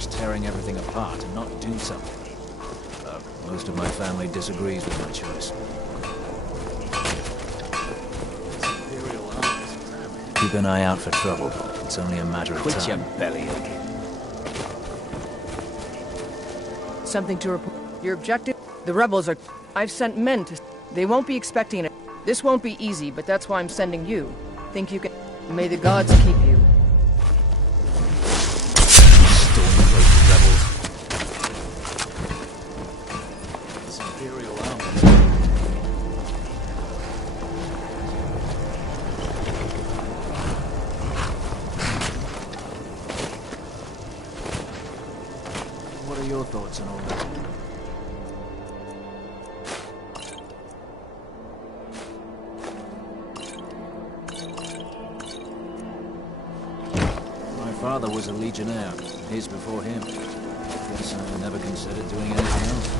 towards tearing everything apart and not do something. Most of my family disagrees with my choice. Keep an eye out for trouble. It's only a matter of time. Quit your belly aching. Something to report. Your objective? The rebels are... I've sent men to... They won't be expecting it. This won't be easy, but that's why I'm sending you. Think you can... May the gods keep you. What are your thoughts on all this? My father was a legionnaire. His before him. Guess I never considered doing anything else.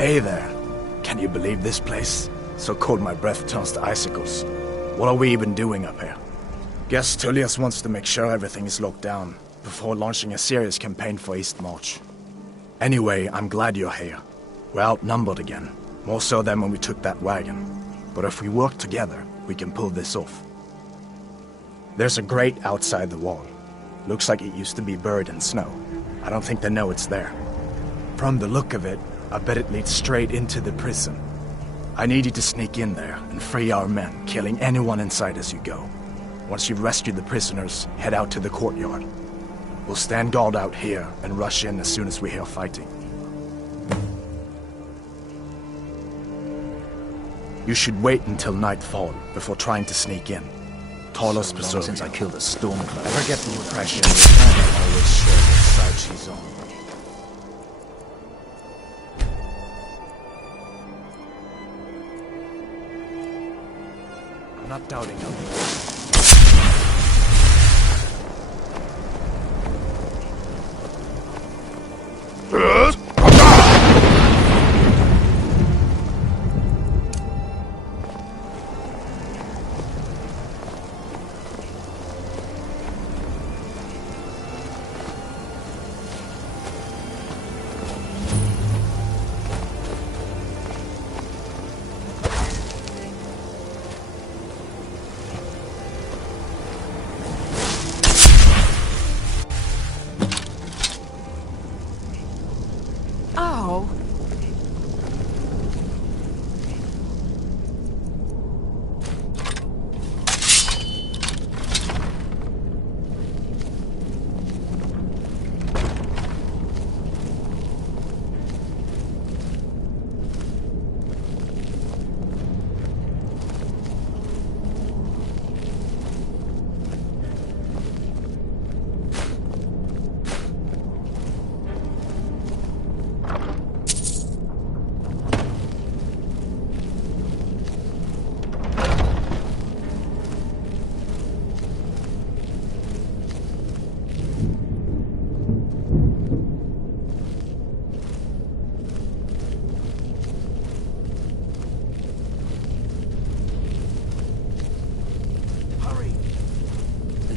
Hey there. Can you believe this place? So cold my breath turns to icicles. What are we even doing up here? Guess Tullius wants to make sure everything is locked down before launching a serious campaign for East March. Anyway, I'm glad you're here. We're outnumbered again, more so than when we took that wagon. But if we work together, we can pull this off. There's a grate outside the wall. Looks like it used to be buried in snow. I don't think they know it's there. From the look of it, I bet it leads straight into the prison. I need you to sneak in there and free our men, killing anyone inside as you go. Once you've rescued the prisoners, head out to the courtyard. We'll stand guard out here and rush in as soon as we hear fighting. You should wait until nightfall before trying to sneak in. Talos preserve Since I killed a stormcloak. Ever get the impression that Hannah always sure which side she's on? I'm not doubting her. Oh.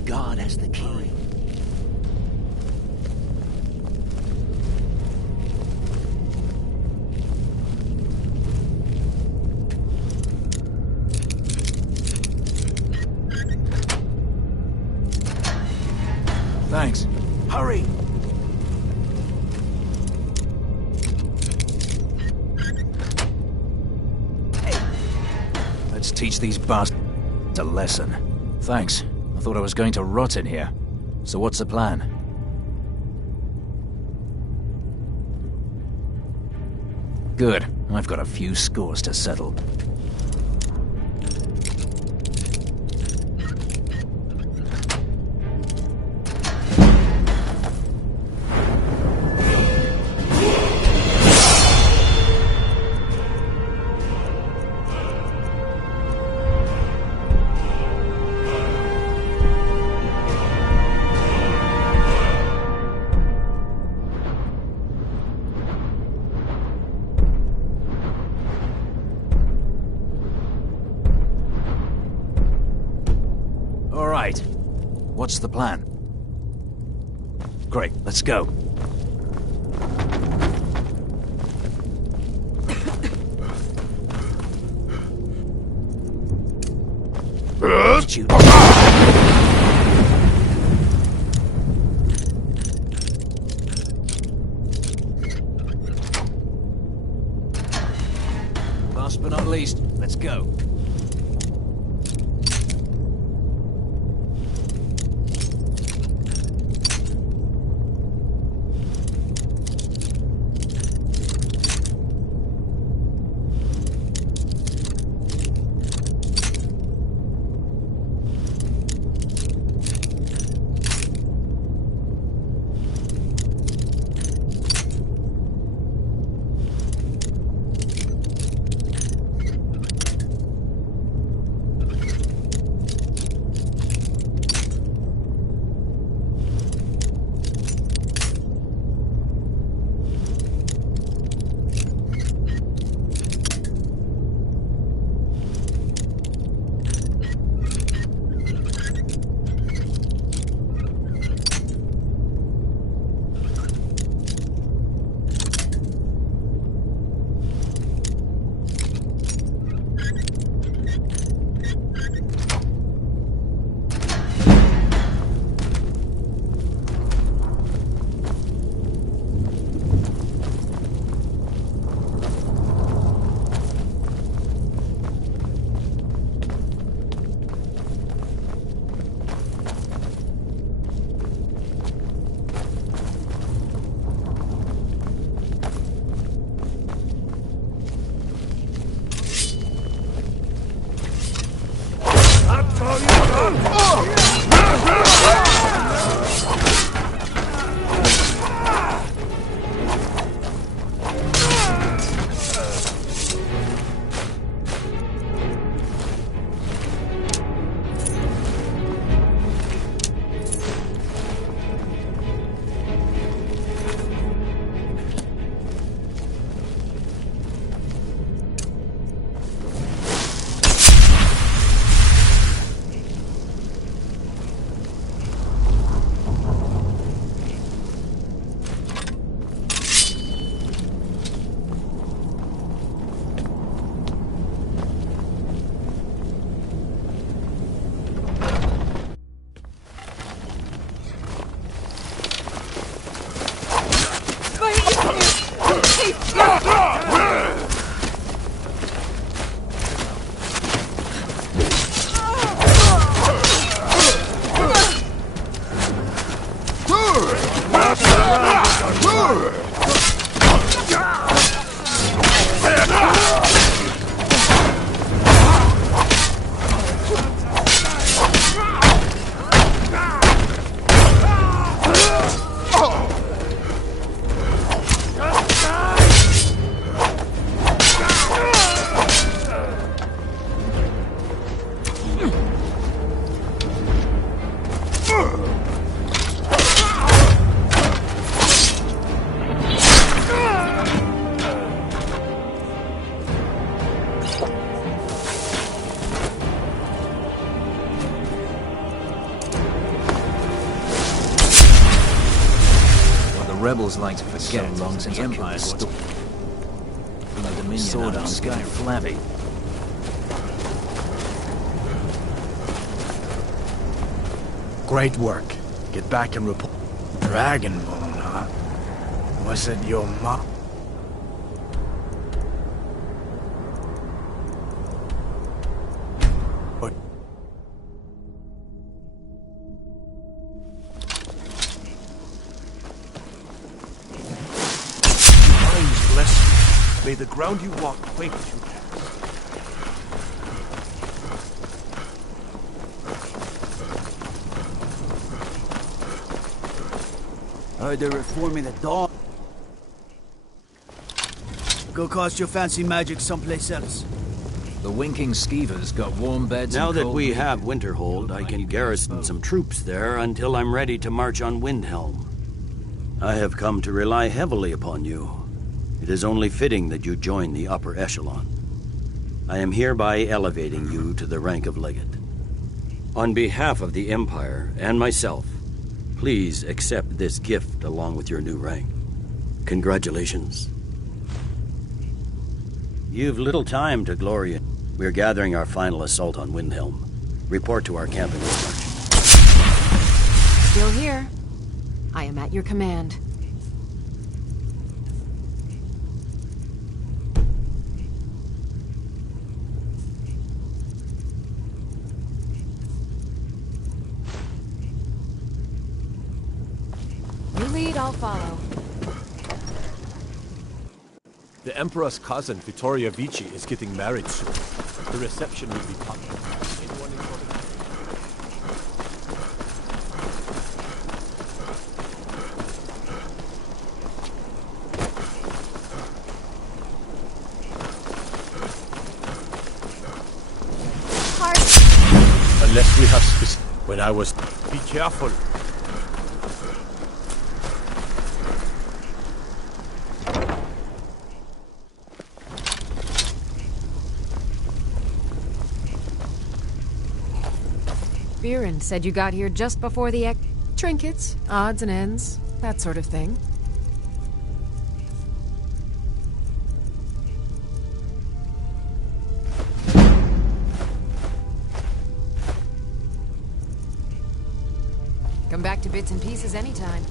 God has the key. Thanks. Hurry! Let's teach these bastards a lesson. Thanks. I thought I was going to rot in here. So what's the plan? Good. I've got a few scores to settle. All right. What's the plan? Great, let's go. Shoot. Last but not least, let's go. Rebels like to forget so long since the Empire stood. The Dominion sword arms getting flabby. Great work. Get back and report. Dragonbone, huh? Was it your mom? May the ground you walk quake you. Heard they're reforming the dawn. Go cast your fancy magic someplace else. The winking skeevers got warm beds. Now and that cold we meat. have Winterhold, I can garrison some troops there until I'm ready to march on Windhelm. I have come to rely heavily upon you. It is only fitting that you join the upper echelon. I am hereby elevating you to the rank of Legate. On behalf of the Empire and myself, please accept this gift along with your new rank. Congratulations. You've little time to glory in. We're gathering our final assault on Windhelm. Report to our camp in Westmarch. Still here. I am at your command. You lead, I'll follow. The Emperor's cousin, Vittoria Vici, is getting married soon. The reception will be public. Anyone in Unless we have specific... When I was... Be careful. Viren said you got here just before the trinkets, odds and ends, that sort of thing. Come back to bits and pieces anytime.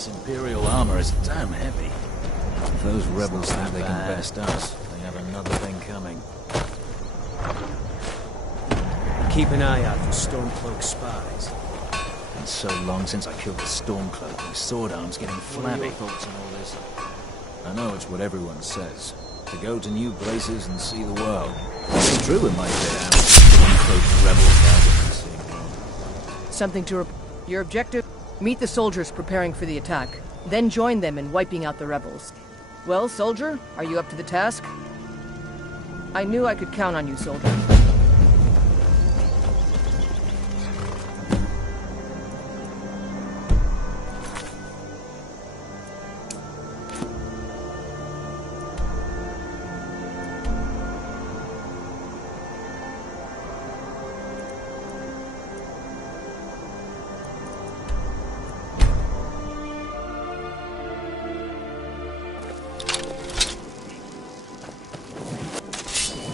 This Imperial armor is damn heavy. If those rebels think they can best us, they have another thing coming. Keep an eye out for Stormcloak spies. It's so long since I killed the Stormcloak, my sword arm's getting flabby. What are your thoughts on all this? I know it's what everyone says. To go to new places and see the world. It's true it might be out. Stormcloak rebels out seeing. Something to report. Your objective? Meet the soldiers preparing for the attack. Then join them in wiping out the rebels. Well, soldier, are you up to the task? I knew I could count on you, soldier.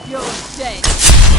You're dead.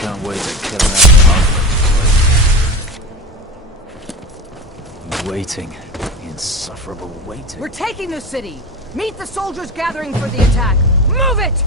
Can't wait to kill that conflict. Waiting. Insufferable waiting. We're taking the city! Meet the soldiers gathering for the attack! Move it!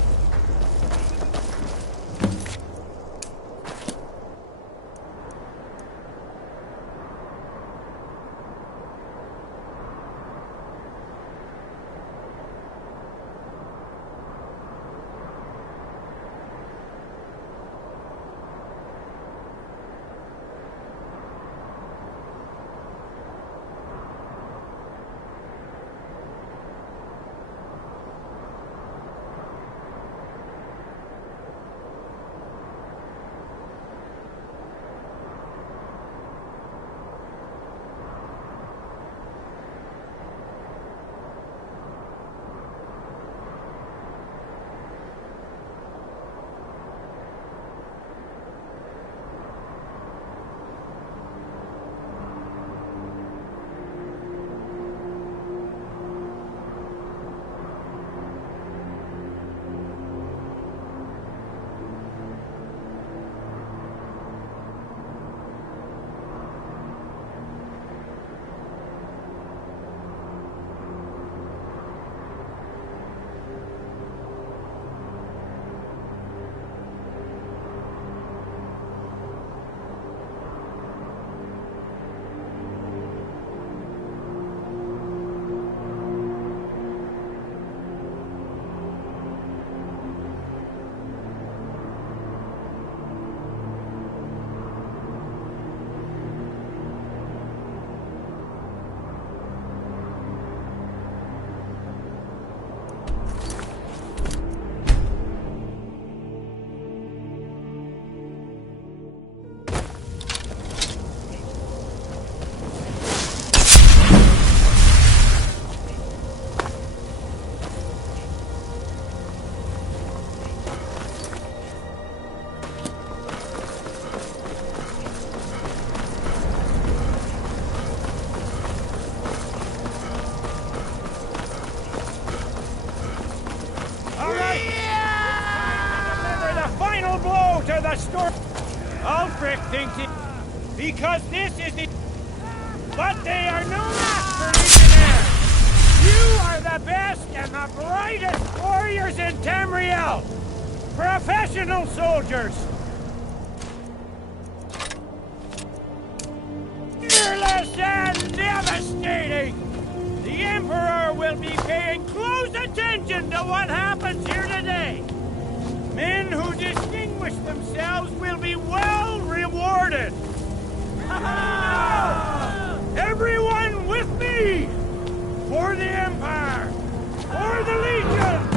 a story. Ulfric thinks it because this is the. But they are no match for Legionnaires. You are the best and the brightest warriors in Tamriel. Professional soldiers. Fearless and devastating. The Emperor will be paying close attention to what happens here today. Men who distinguish themselves will be well rewarded. Everyone with me! For the Empire! For the Legion!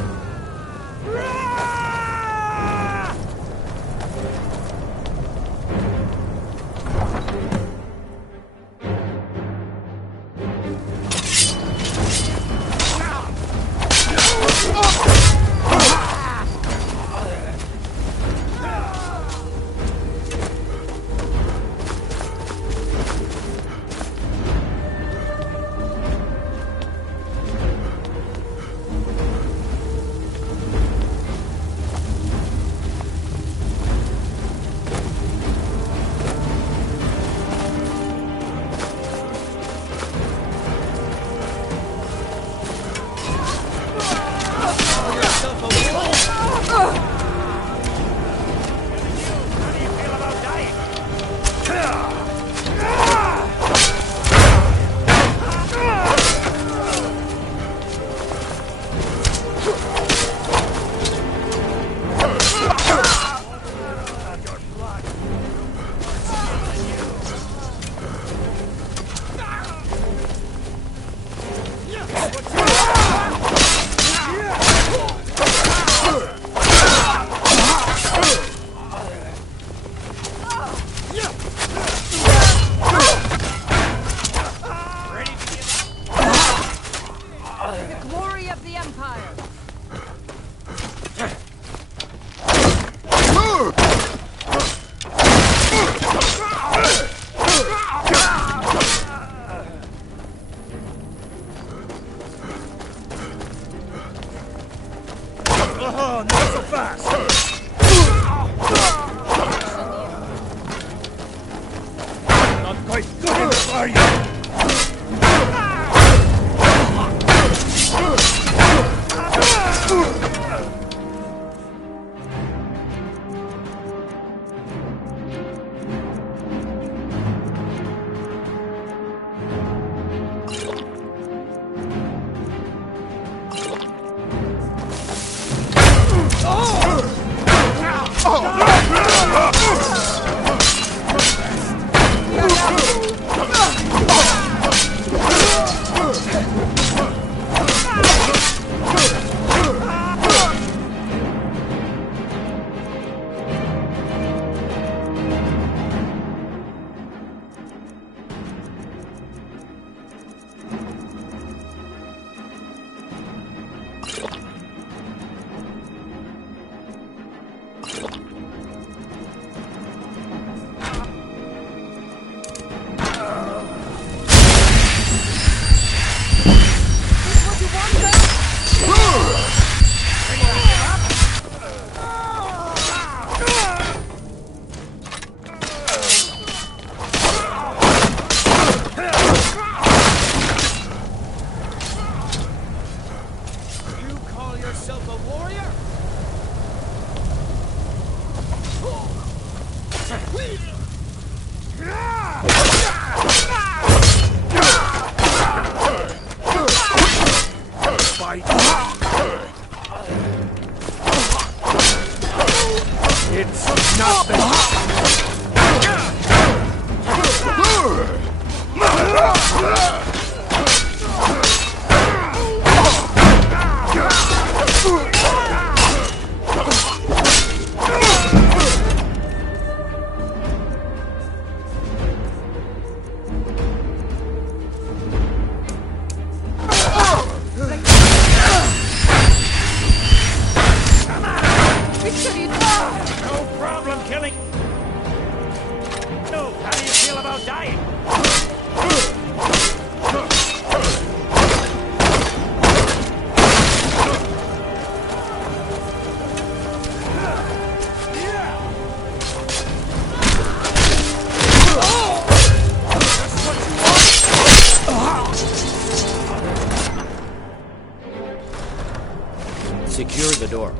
Secure the door.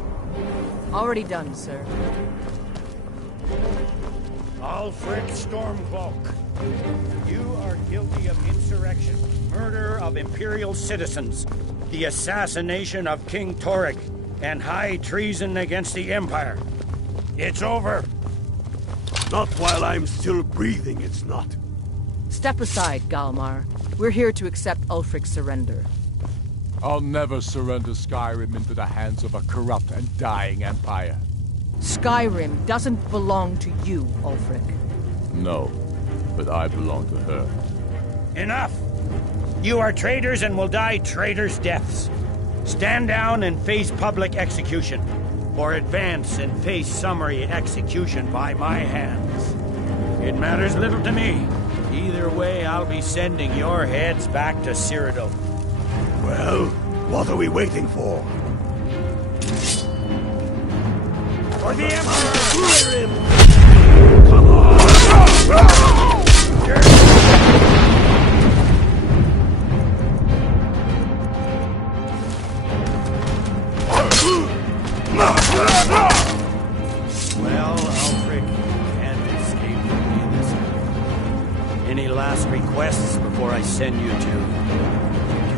Already done, sir. Ulfric Stormcloak, you are guilty of insurrection, murder of Imperial citizens, the assassination of King Torek, and high treason against the Empire. It's over. Not while I'm still breathing, it's not. Step aside, Galmar. We're here to accept Ulfric's surrender. I'll never surrender Skyrim into the hands of a corrupt and dying empire. Skyrim doesn't belong to you, Ulfric. No, but I belong to her. Enough! You are traitors and will die traitors' deaths. Stand down and face public execution, or advance and face summary execution by my hands. It matters little to me. Either way, I'll be sending your heads back to Cyrodiil. Well, what are we waiting for? For the Emperor! Clear him! Come on! Well, Ulfric, you can't escape from me this time. Any last requests before I send you to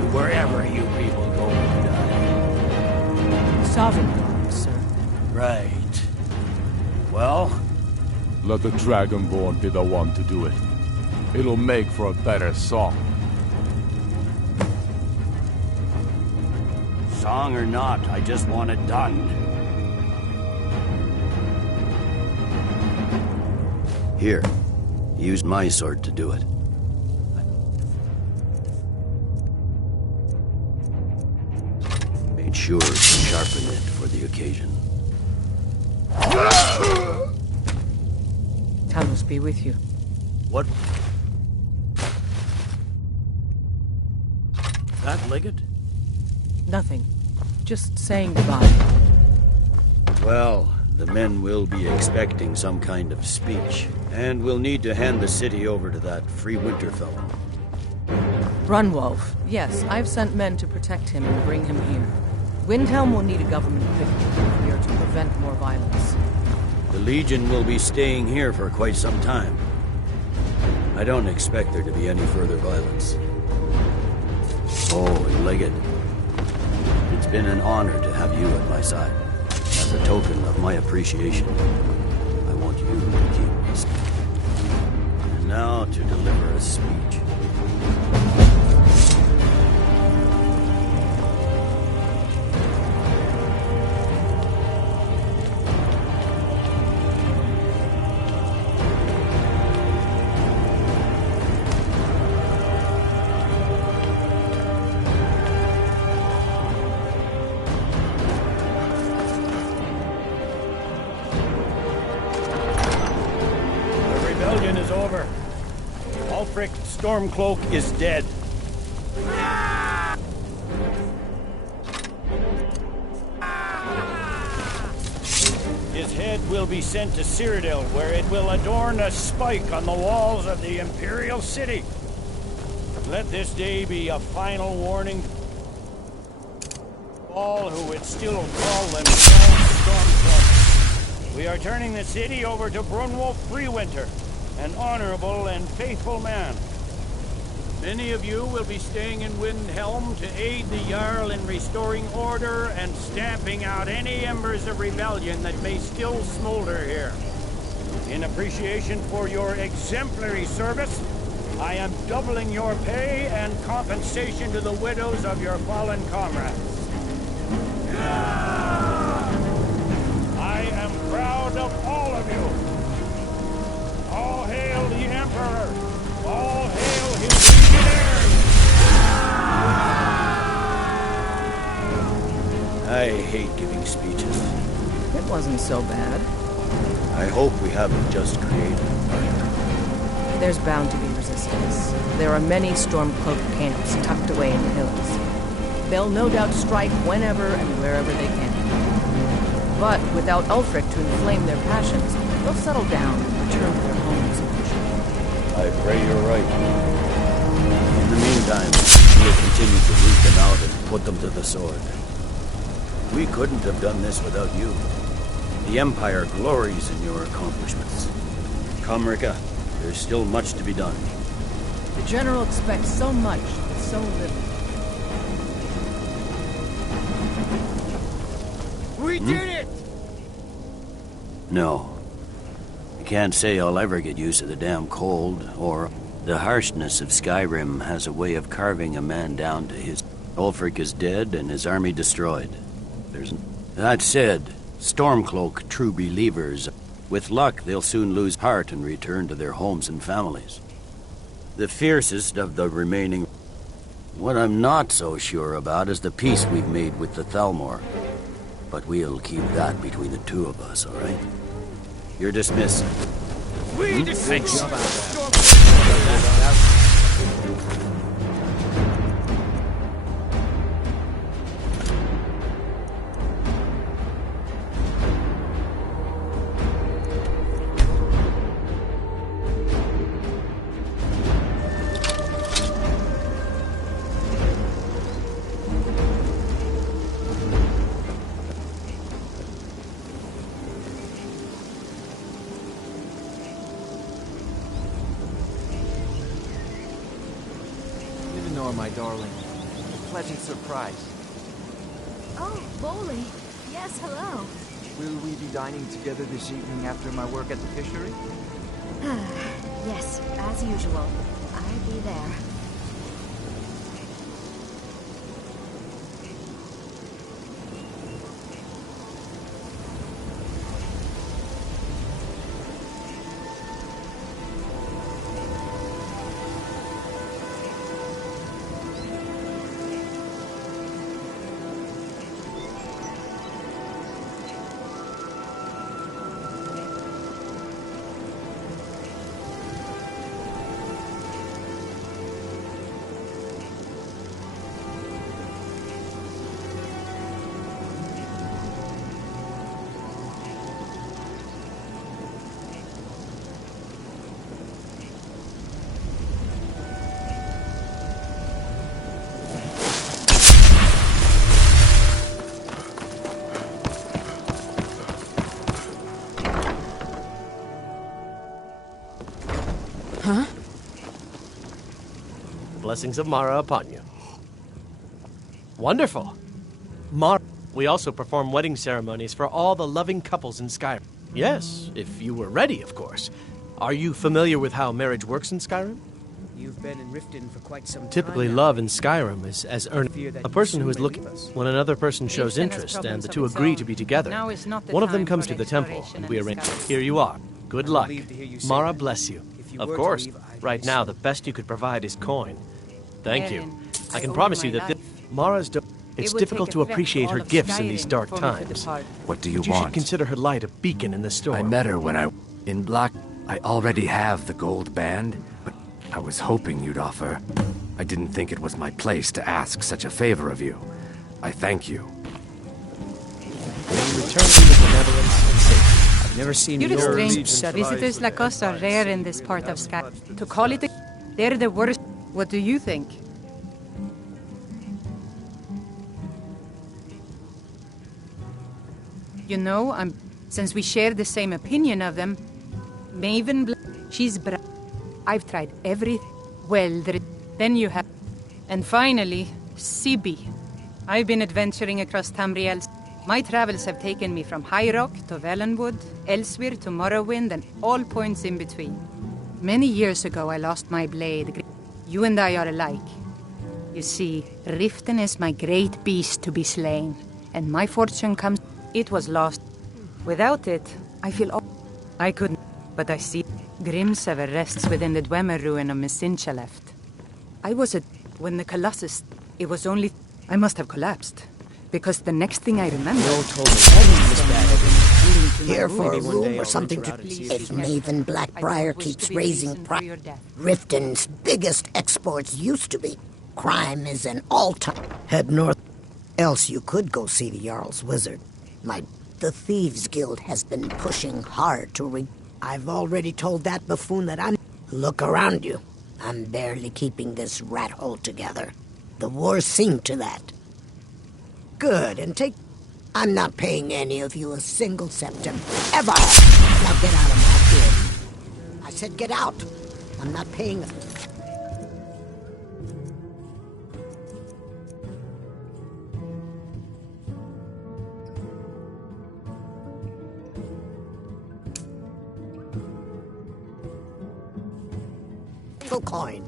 wherever you people go to die? Sovereign, sir. Right. Well? Let the Dragonborn be the one to do it. It'll make for a better song. Song or not, I just want it done. Here, use my sword to do it. Made sure to sharpen it for the occasion. Talos be with you. What? That Liggett? Nothing. Just saying goodbye. Well, the men will be expecting some kind of speech, and we'll need to hand the city over to that free winter fellow. Runwolf. Yes, I've sent men to protect him and bring him here. Windhelm will need a government epiphany here to prevent more violence. The Legion will be staying here for quite some time. I don't expect there to be any further violence. Oh, and Liggett, it's been an honor to have you at my side. As a token of my appreciation, I want you to keep this. And now to deliver a speech. Is over. Ulfric Stormcloak is dead. His head will be sent to Cyrodiil, where it will adorn a spike on the walls of the Imperial City. Let this day be a final warning to all who would still call themselves Stormcloak. We are turning the city over to Brunwolf Freewinter, an honorable and faithful man. Many of you will be staying in Windhelm to aid the Jarl in restoring order and stamping out any embers of rebellion that may still smolder here. In appreciation for your exemplary service, I am doubling your pay and compensation to the widows of your fallen comrades. I am proud of all of you. All hail the Emperor! All hail his legionnaires! I hate giving speeches. It wasn't so bad. I hope we haven't just created a fire. There's bound to be resistance. There are many Stormcloak camps tucked away in the hills. They'll no doubt strike whenever and wherever they can. But without Ulfric to inflame their passions, they'll settle down and return to their homes eventually. I pray you're right. In the meantime, we'll continue to root them out and put them to the sword. We couldn't have done this without you. The Empire glories in your accomplishments. Come, Rika. There's still much to be done. The General expects so much, but so little. We did it! No. I can't say I'll ever get used to the damn cold, or the harshness of Skyrim has a way of carving a man down to his... Ulfric is dead and his army destroyed. That said, Stormcloak true believers, with luck they'll soon lose heart and return to their homes and families. The fiercest of the remaining... What I'm not so sure about is the peace we've made with the Thalmor. But we'll keep that between the two of us, all right? You're dismissed. We defeat my darling. A pleasant surprise. Oh, Boley. Yes, hello. Will we be dining together this evening after my work at the fishery? Yes, as usual. I'll be there. Blessings of Mara upon you. Wonderful. Mara, we also perform wedding ceremonies for all the loving couples in Skyrim. Yes, if you were ready, of course. Are you familiar with how marriage works in Skyrim? You've been in Riften for quite some time. Typically, now. love in Skyrim is as earnest. A person who is looking when another person shows interest and the two agree to be together. One of them comes to the temple and we arrange. Here you are. Good luck. Mara bless you. Of course. Right now, the best you could provide is coin. Thank you. I can promise you that Mara's... It's difficult to appreciate her gifts in these dark times. What do you But you want? should consider her light a beacon in the storm. I met her when in Black. I already have the gold band, but I was hoping you'd offer. I didn't think it was my place to ask such a favor of you. I thank you. May you return to your benevolence and safety. I've never seen You're a your strange. Visitors like us are rare in this part of Sky. To call it they're the worst. What do you think? You know, since we share the same opinion of them, Maven, she's I've tried everything. Well, then you have. And finally, Sibi. I've been adventuring across Tamriel. My travels have taken me from High Rock to Valenwood, elsewhere to Morrowind, and all points in between. Many years ago, I lost my blade. You and I are alike. You see, Riften is my great beast to be slain, and my fortune comes... It was lost. Without it, I feel... I couldn't... But I see... Grimsever rests within the Dwemer ruin of Messincha left. I was a... When the Colossus... It was only... I must have collapsed. Because the next thing I remember... Here for a room or something to... If Maven Blackbriar keeps raising price... Riften's biggest exports used to be. Crime is an all-time... Head north. Else you could go see the Jarl's Wizard. The Thieves Guild has been pushing hard to I've already told that buffoon that I'm... Look around you. I'm barely keeping this rat hole together. The war's seen to that. Good, and take... I'm not paying any of you a single centum, ever! Now get out of my inn. I said get out. I'm not paying a... single coin.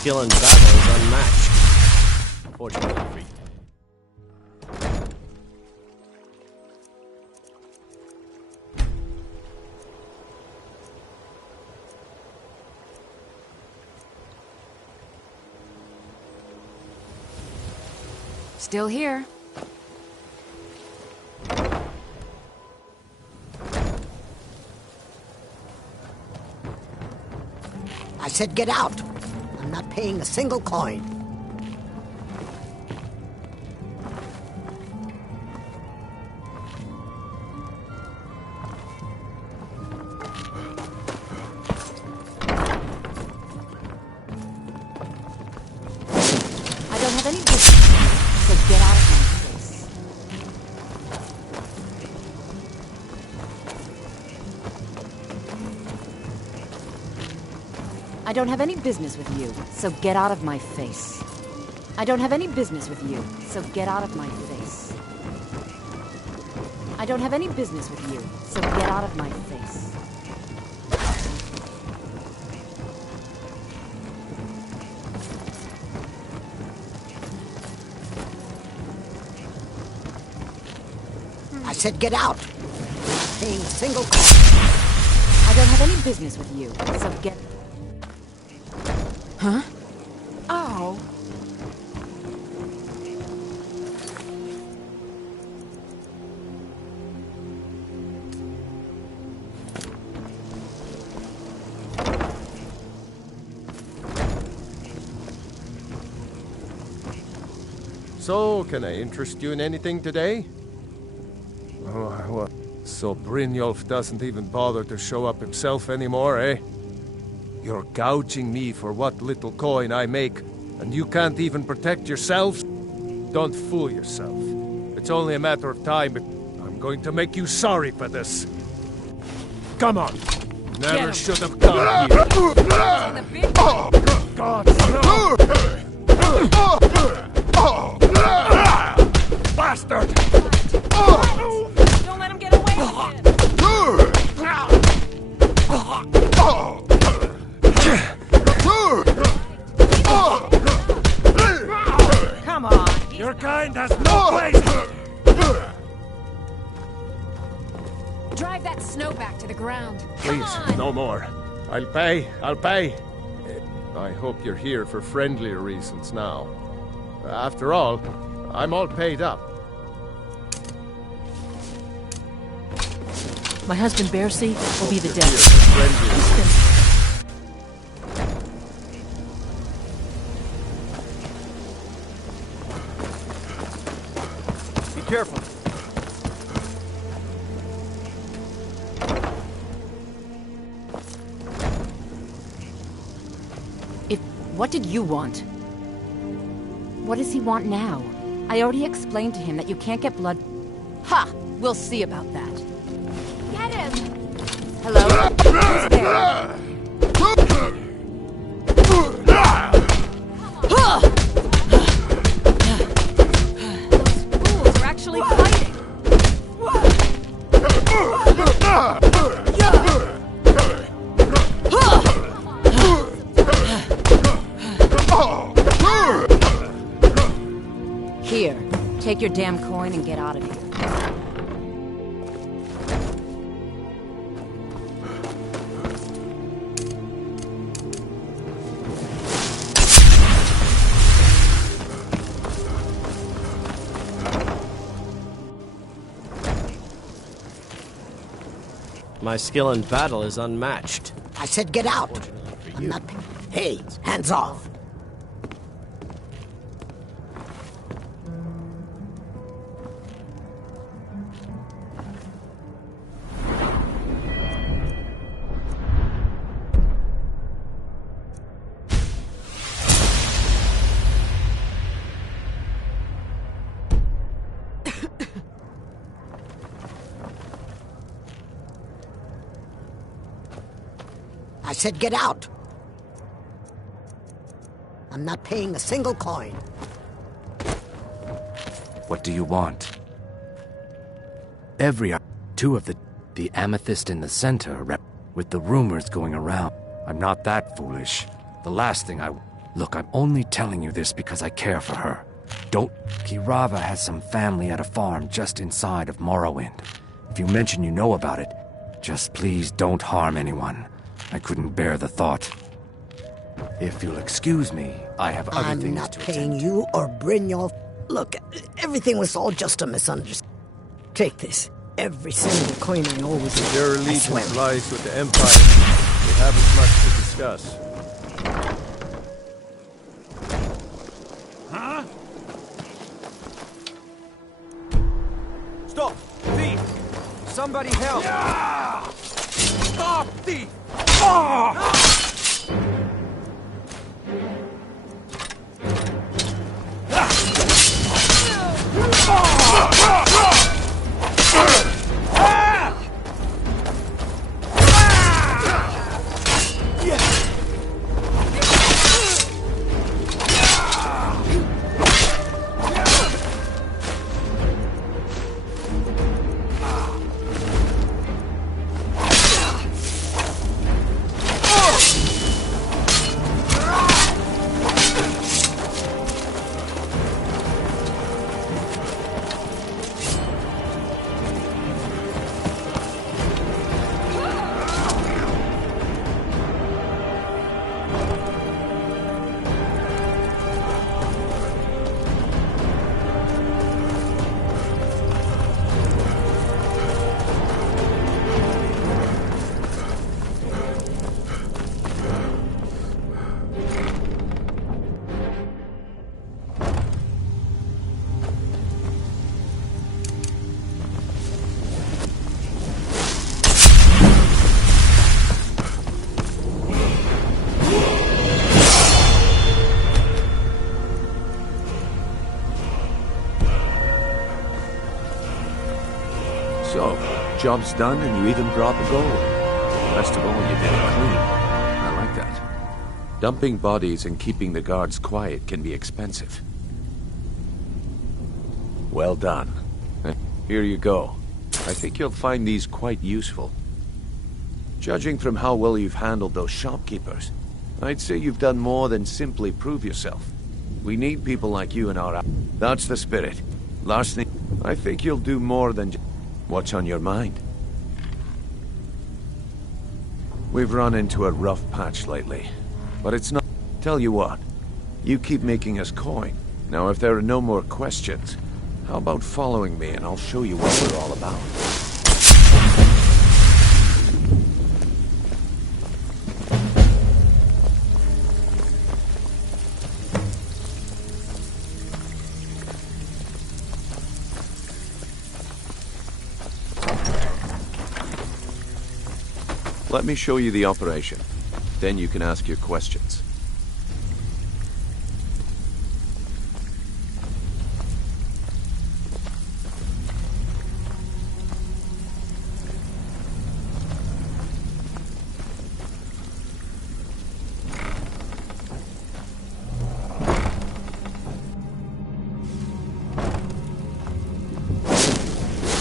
Skill in battle is unmatched. Fortunately for you. Still here. I said get out. I'm not paying a single coin. I don't have any business, so get out of my face. I don't have any business with you, so get out of my face. I don't have any business with you, so get out of my face. I don't have any business with you, so get out of my face. I said get out. I'm not paying a single coin. I don't have any business with you, so get... Huh? Oh. So, can I interest you in anything today? Oh, what? So Brynjolf doesn't even bother to show up himself anymore, eh? You're gouging me for what little coin I make, and you can't even protect yourselves? Don't fool yourself. It's only a matter of time, but I'm going to make you sorry for this. Come on! Never should have come here. God, no! Bastard! Don't let him get away with it! Come on! Your kind has no place! Drive that snow back to the ground. Please, no more. I'll pay. I hope you're here for friendlier reasons now. After all, I'm all paid up. My husband, Bercy, will be the death. Be careful. What did you want? What does he want now? I already explained to him that you can't get blood... Ha! We'll see about that. Get him! Hello? Who's there? Those fools are actually fighting! Here, take your damn coin and get out of here. My skill in battle is unmatched. I said get out. I'm not... Hey, hands off. I said get out. I'm not paying a single coin. What do you want? Two of the amethyst in the center, with the rumors going around. I'm not that foolish. The last thing Look, I'm only telling you this because I care for her. Don't... Kirava has some family at a farm just inside of Morrowind. If you mention you know about it, just please don't harm anyone. I couldn't bear the thought. If you'll excuse me, I have other things to attend to. I'm not paying you or Brynjolf. Look, everything was all just a misunderstanding. Take this. Every single coin I always... Your allegiance lies with the Empire. We haven't much to discuss. Huh? Stop! Thief! Somebody help! Yeah! Stop, thief! Oh! Job's done and you even brought the gold. Best of all, you did it clean. I like that. Dumping bodies and keeping the guards quiet can be expensive. Well done. Here you go. I think you'll find these quite useful. Judging from how well you've handled those shopkeepers, I'd say you've done more than simply prove yourself. We need people like you in our... That's the spirit. Last thing, I think you'll do more than... What's on your mind? We've run into a rough patch lately, but it's not... Tell you what, you keep making us coin. Now if there are no more questions, how about following me and I'll show you what we're all about. Let me show you the operation. Then you can ask your questions.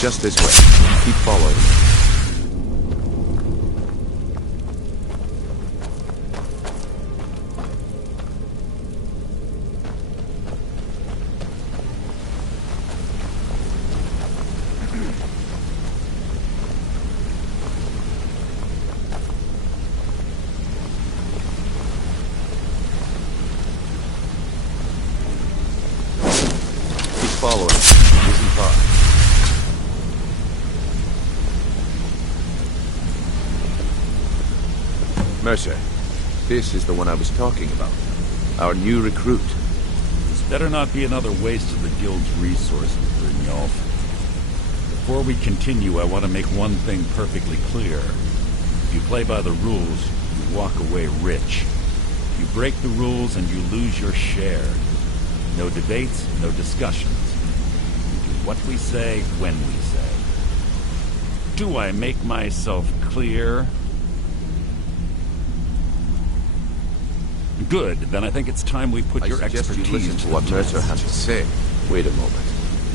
Just this way. Keep following me. Following. Isn't far. Mercer, this is the one I was talking about. Our new recruit. This better not be another waste of the Guild's resources, Brynjolf. Before we continue, I want to make one thing perfectly clear. If you play by the rules, you walk away rich. You break the rules and you lose your share. No debates, no discussions. We do what we say, when we say. Do I make myself clear? Good, then I think it's time we put your expertise you listen to to what the Mercer test. has to say. Wait a moment.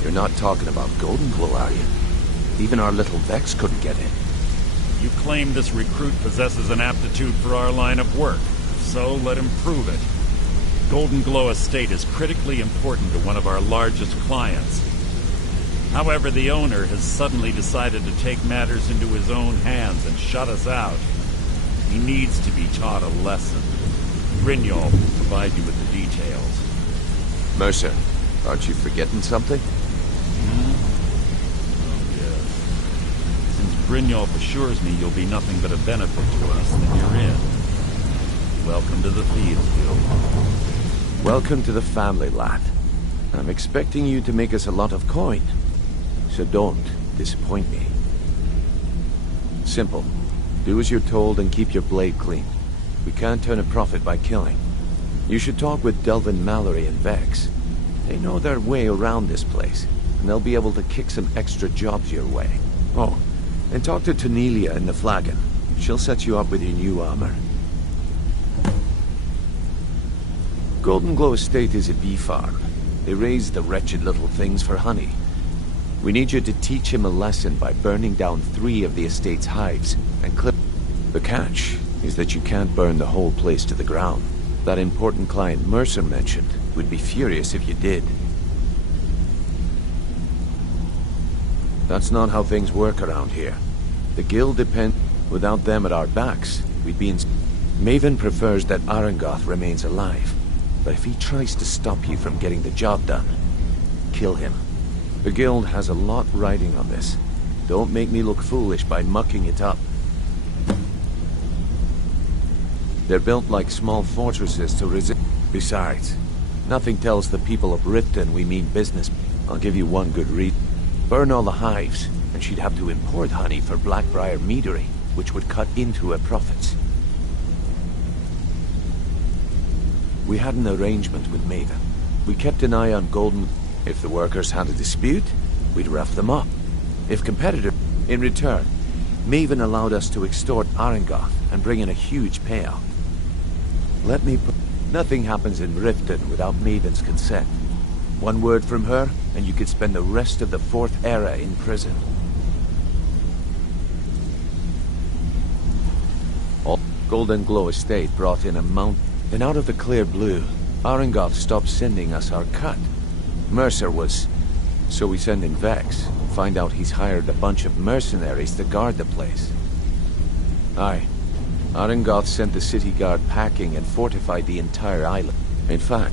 You're not talking about Golden Glow, are you? Even our little Vex couldn't get in. You claim this recruit possesses an aptitude for our line of work. So let him prove it. Golden Glow Estate is critically important to one of our largest clients. However, the owner has suddenly decided to take matters into his own hands and shut us out. He needs to be taught a lesson. Brynjolf will provide you with the details. Mercer, aren't you forgetting something? Oh, yes. Since Brynjolf assures me you'll be nothing but a benefit to us, then you're in. Welcome to the field, Guild. Welcome to the family, lad. I'm expecting you to make us a lot of coin. So don't disappoint me. Simple. Do as you're told and keep your blade clean. We can't turn a profit by killing. You should talk with Delvin Mallory and Vex. They know their way around this place, and they'll be able to kick some extra jobs your way. Oh, and talk to Tanelia in the Flagon. She'll set you up with your new armor. Golden Glow Estate is a bee farm. They raise the wretched little things for honey. We need you to teach him a lesson by burning down 3 of the estate's hives and clip. The catch is that you can't burn the whole place to the ground. That important client Mercer mentioned would be furious if you did. That's not how things work around here. The guild depends. Without them at our backs, we'd be in. Maven prefers that Arangoth remains alive, but if he tries to stop you from getting the job done, kill him. The guild has a lot riding on this. Don't make me look foolish by mucking it up. They're built like small fortresses to resist. Besides, nothing tells the people of Riften we mean business. I'll give you one good reason. Burn all the hives, and she'd have to import honey for Blackbriar meadery, which would cut into her profits. We had an arrangement with Maven. We kept an eye on Golden. If the workers had a dispute, we'd rough them up. If competitive, in return, Maven allowed us to extort Arangoth and bring in a huge payout. Let me put... Nothing happens in Riften without Maven's consent. One word from her, and you could spend the rest of the 4th era in prison. All Golden Glow Estate brought in a mount. Then out of the clear blue, Arangoth stopped sending us our cut. Mercer was... So we send in Vex, find out he's hired a bunch of mercenaries to guard the place. Aye. Arangoth sent the city guard packing and fortified the entire island. In fact,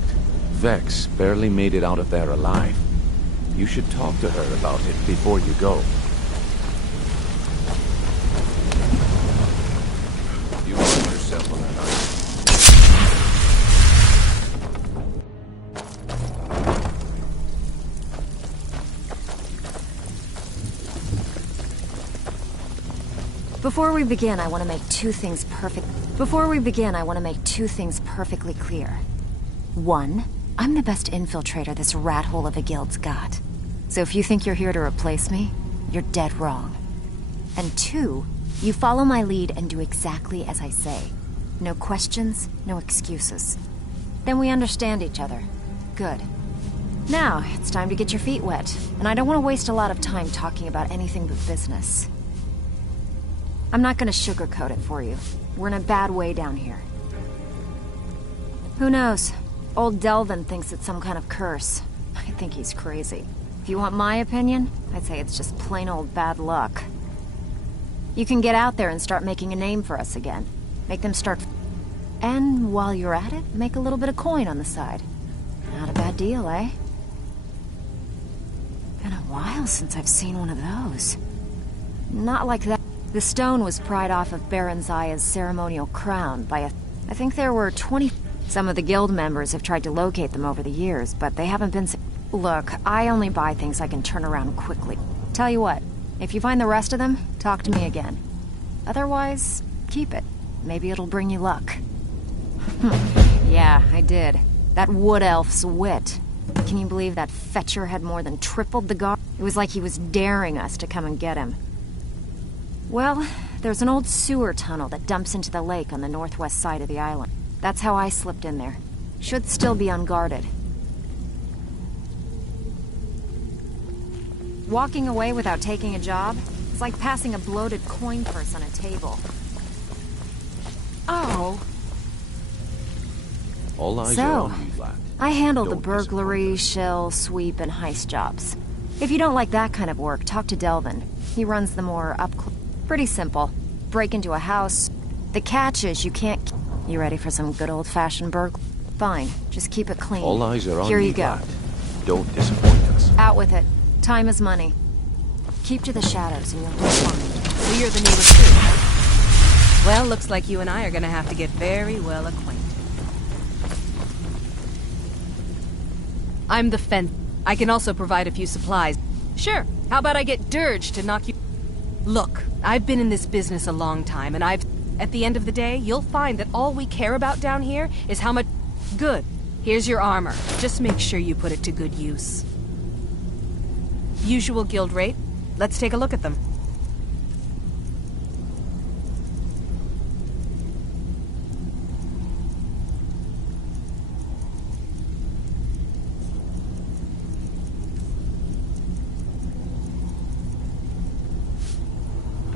Vex barely made it out of there alive. You should talk to her about it before you go. You find yourself on that island. Before we begin, I want to make two things perfectly clear. One, I'm the best infiltrator this rat hole of a guild's got. So if you think you're here to replace me, you're dead wrong. And two, you follow my lead and do exactly as I say. No questions, no excuses. Then we understand each other. Good. Now, it's time to get your feet wet, and I don't want to waste a lot of time talking about anything but business. I'm not gonna sugarcoat it for you. We're in a bad way down here. Who knows? Old Delvin thinks it's some kind of curse. I think he's crazy. If you want my opinion, I'd say it's just plain old bad luck. You can get out there and start making a name for us again. Make them start... And while you're at it, make a little bit of coin on the side. Not a bad deal, eh? Been a while since I've seen one of those. Not like that. The stone was pried off of Baron Zaya's ceremonial crown by I think there were 20... Some of the guild members have tried to locate them over the years, but they haven't been... Look, I only buy things I can turn around quickly. Tell you what, if you find the rest of them, talk to me again. Otherwise, keep it. Maybe it'll bring you luck. Yeah, I did. That wood elf's wit. Can you believe that fetcher had more than tripled the guard? It was like he was daring us to come and get him. Well, there's an old sewer tunnel that dumps into the lake on the northwest side of the island. That's how I slipped in there. Should still be unguarded. Walking away without taking a job is like passing a bloated coin purse on a table. Oh. All eyes are So, on you, lad. I handle the burglary, shell, sweep, and heist jobs. If you don't like that kind of work, talk to Delvin. He runs the more up-close. Pretty simple. Break into a house. The catch is you can't... You ready for some good old-fashioned burglary? Fine. Just keep it clean. All eyes are on Here you, you go. lad. Don't disappoint us. Out with it. Time is money. Keep to the shadows and you'll do fine. So you're the new recruit. Well, looks like you and I are gonna have to get very well acquainted. I'm the fence. I can also provide a few supplies. Sure. How about I get Dirge to knock you... Look, I've been in this business a long time, and at the end of the day, you'll find that all we care about down here is how much... Good. Here's your armor. Just make sure you put it to good use. Usual guild rate. Let's take a look at them.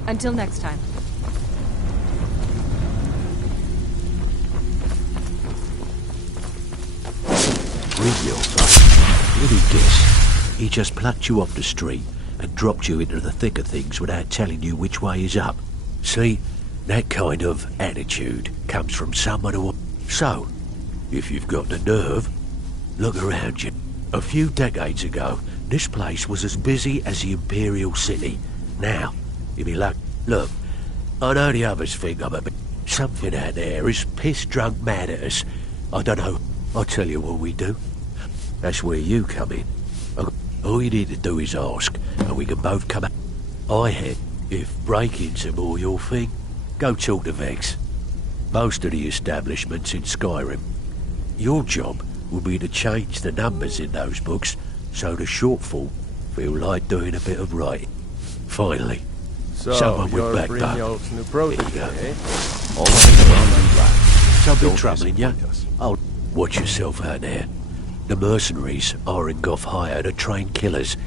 Until next time. Little guess. He just plucked you off the street and dropped you into the thick of things without telling you which way is up. See, that kind of attitude comes from someone who... So, if you've got the nerve, look around you. A few decades ago, this place was as busy as the Imperial City. Now, you'll be like, look, I know the others think I'm a bit... Something out there is piss-drunk mad at us. I don't know. I'll tell you what we do. That's where you come in. All you need to do is ask, and we can both come out. I had, if break-ins are more your thing, go talk to Vex. Most of the establishments in Skyrim. Your job will be to change the numbers in those books, so the shortfall feel like doing a bit of writing. Finally, so, someone with you're backbone. Brynjolf's new protege, eh? All right, Something troubling you? Oh, watch yourself out there. The mercenaries Arengoth hire to train killers.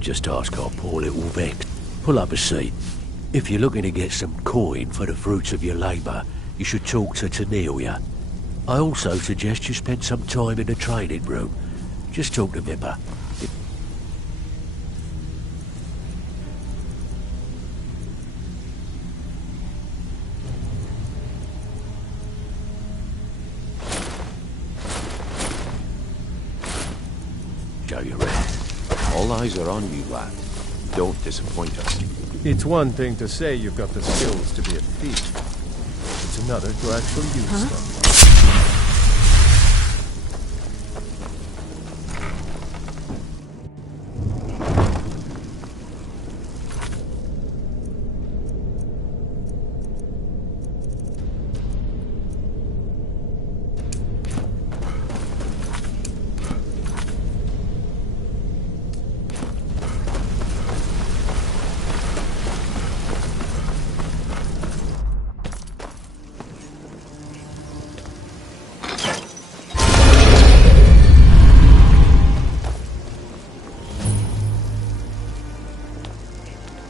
Just ask our poor little Vex. Pull up a seat. If you're looking to get some coin for the fruits of your labour, you should talk to Tanelia. I also suggest you spend some time in the training room. Just talk to Vipper. Show you around. All eyes are on you, lad. Don't disappoint us. It's one thing to say you've got the skills to be a thief. It's another to actually use them.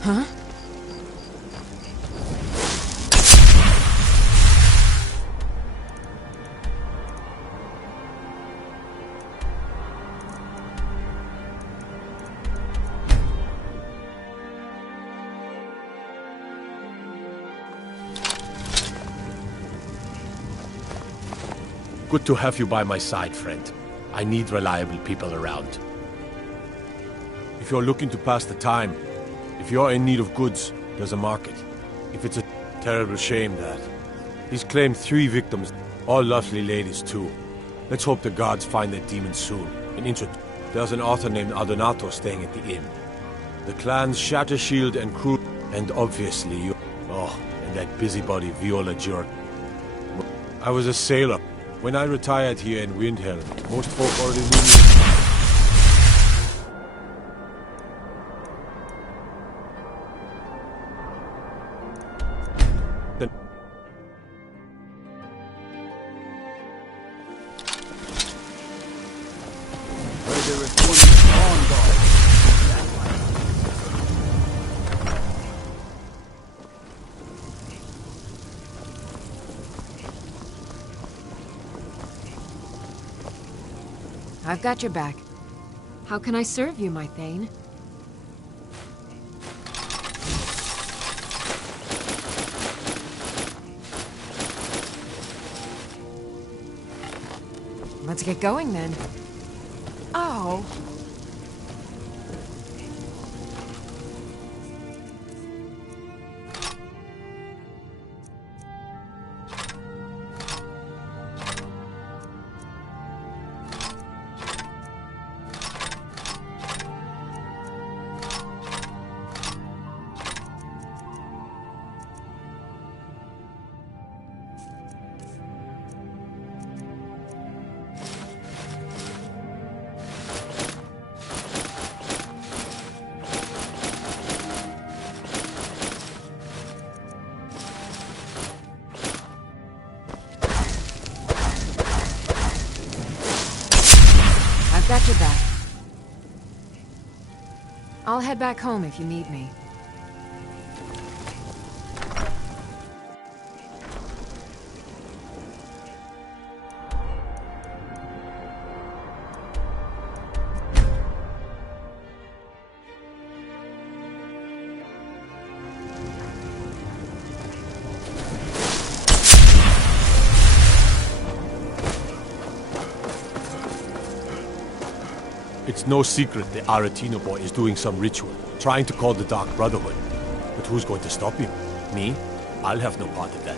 Huh? Good to have you by my side, friend. I need reliable people around. If you're looking to pass the time, if you're in need of goods, there's a market. If it's a terrible shame that. He's claimed 3 victims, all lovely ladies too. Let's hope the gods find that demon soon. There's an author named Adonato staying at the inn. The clans Shattershield and Crew, and obviously you. Oh, and that busybody Viola jerk. I was a sailor. When I retired here in Windhelm, most folk already knew me. I've got your back. How can I serve you, my Thane? Let's get going, then. Oh. Got your back. I'll head back home if you need me. It's no secret the Aretino boy is doing some ritual, trying to call the Dark Brotherhood. But who's going to stop him? Me? I'll have no part in that.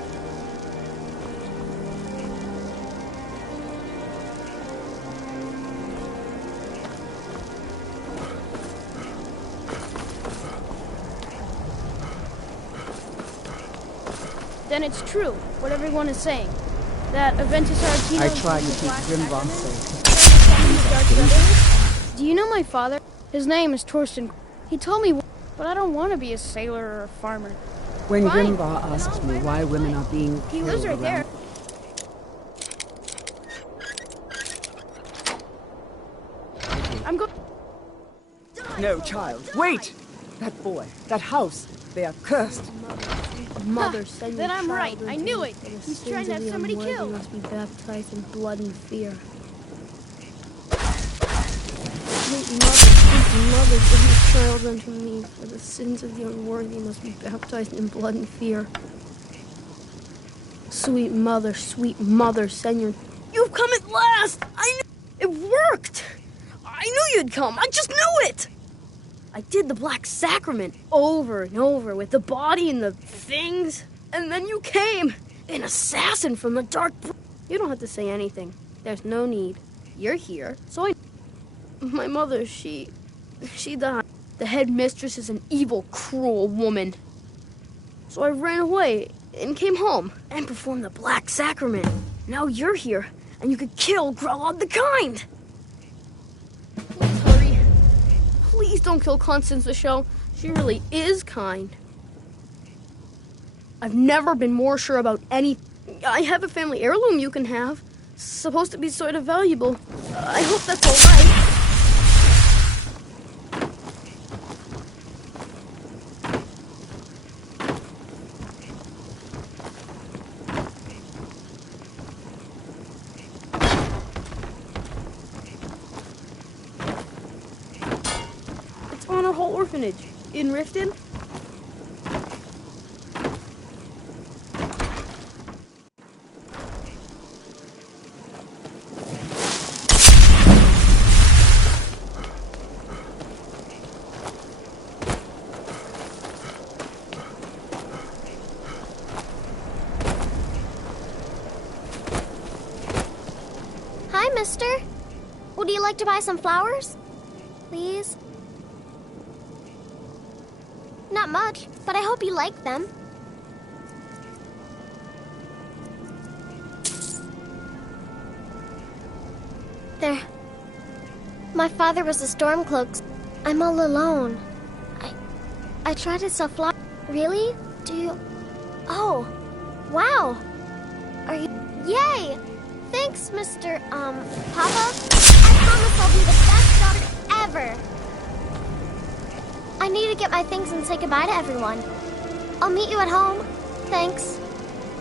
Then it's true, what everyone is saying. That Aventus Aretino... I tried to keep Grimvar safe. Do you know my father? His name is Torsten. He told me, but I don't want to be a sailor or a farmer. When Fine. Grimvar asks me why women are being He killed lives right there. I'm going... No, child. Wait! That boy, that house, they are cursed. Mother said then I'm right. I knew it. He's trying to have somebody killed. Must be baptized in blood and fear. Sweet mother, give your child unto me, for the sins of the unworthy must be baptized in blood and fear. Sweet mother, send your... You've come at last! I knew... It worked! I knew you'd come! I just knew it! I did the Black Sacrament over and over with the body and the things. And then you came! An assassin from the dark... You don't have to say anything. There's no need. You're here, so I... My mother, she died. The head mistress is an evil, cruel woman. So I ran away and came home and performed the Black Sacrament. Now you're here, and you could kill Grelod the Kind. Please hurry. Please don't kill Constance the Shell. She really is kind. I've never been more sure about any... I have a family heirloom you can have. Supposed to be sort of valuable. I hope that's all right. It's on a whole orphanage in Riften. mister? Would you like to buy some flowers? Please? Not much, but I hope you like them. There. My father was a Stormcloak. I'm all alone. I tried to sell flowers. Really? Do you... Oh. Wow. Are you... Yay! Thanks, Mr. Papa. I promise I'll be the best daughter ever. I need to get my things and say goodbye to everyone. I'll meet you at home. Thanks.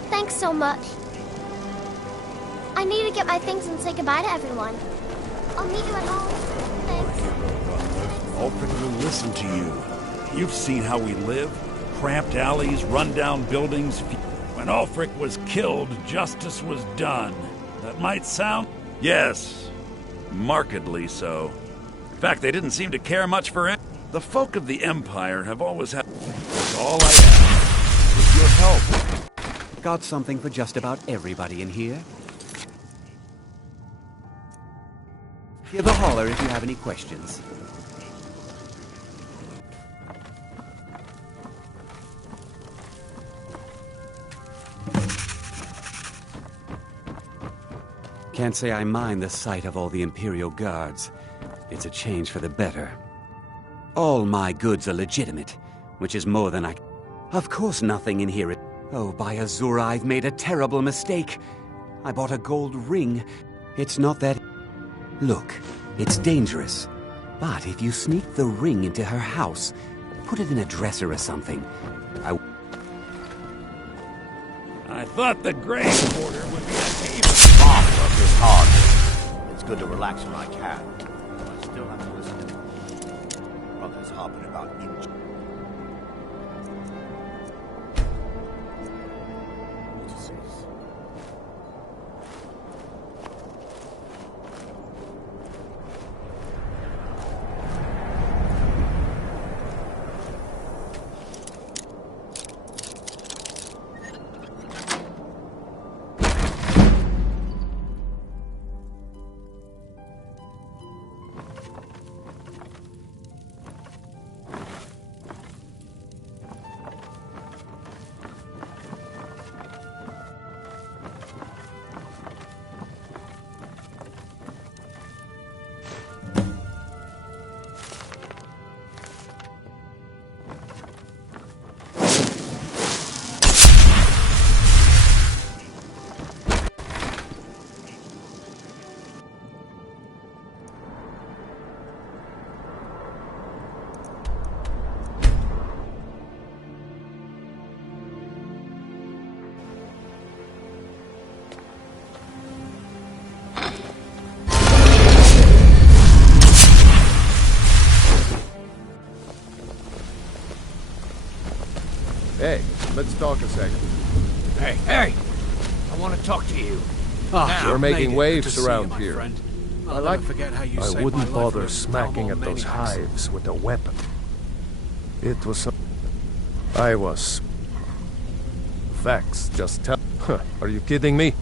Thanks so much. I need to get my things and say goodbye to everyone. I'll meet you at home. Thanks. Ulfric will listen to you. You've seen how we live. Cramped alleys, run-down buildings. When Ulfric was killed, justice was done. That might sound... Yes. Markedly so. In fact, they didn't seem to care much for it. The folk of the Empire have always had... That's all I ask. With your help. Got something for just about everybody in here. Give a holler if you have any questions. Can't say I mind the sight of all the Imperial Guards. It's a change for the better. All my goods are legitimate, which is more than I... Of course nothing in here... Oh, by Azura, I've made a terrible mistake. I bought a gold ring. It's not that... Look, it's dangerous. But if you sneak the ring into her house, put it in a dresser or something, I thought the Grey Quarter would be a haven. Farm work is hard. It's good to relax when I can. But I still have to listen to brothers harping about injury. Hey, let's talk a second. Hey, hey! I want to talk to you. We're making waves around here. I like. I wouldn't bother smacking at those hives with a weapon. It was... I was... Vex, just tell... Are you kidding me?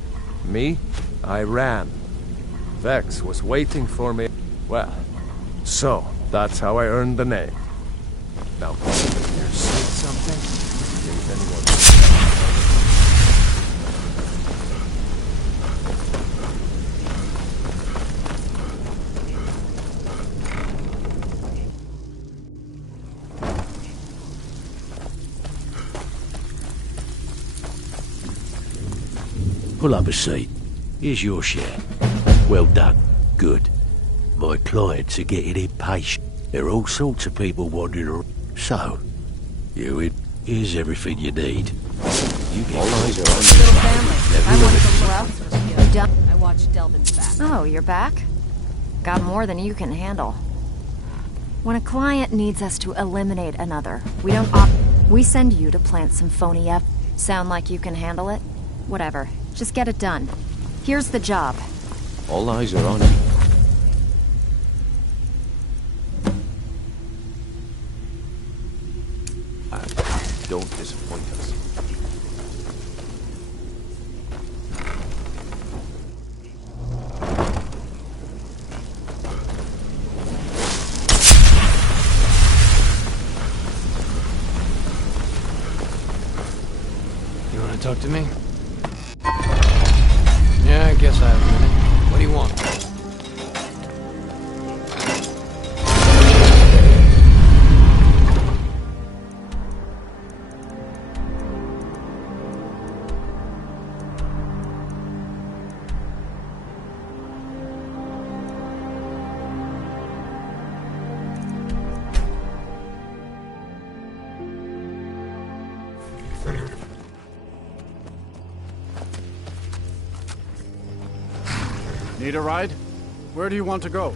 Me? I ran. Vex was waiting for me. Well, so, that's how I earned the name. Now, you say something? Pull up a seat. Here's your share. Well done. Good. My clients are getting impatient. There are all sorts of people wandering around. So, here's everything you need. You get eyes on little family. I want to go well. You done? I watched Delvin's back. Oh, you're back? Got more than you can handle. When a client needs us to eliminate another, we don't we send you to plant some phony up. Sound like you can handle it? Whatever. Just get it done. Here's the job. All eyes are on you. Don't disappoint us. talk to me? Yeah, I guess I have a minute. What do you want? Need a ride? Where do you want to go?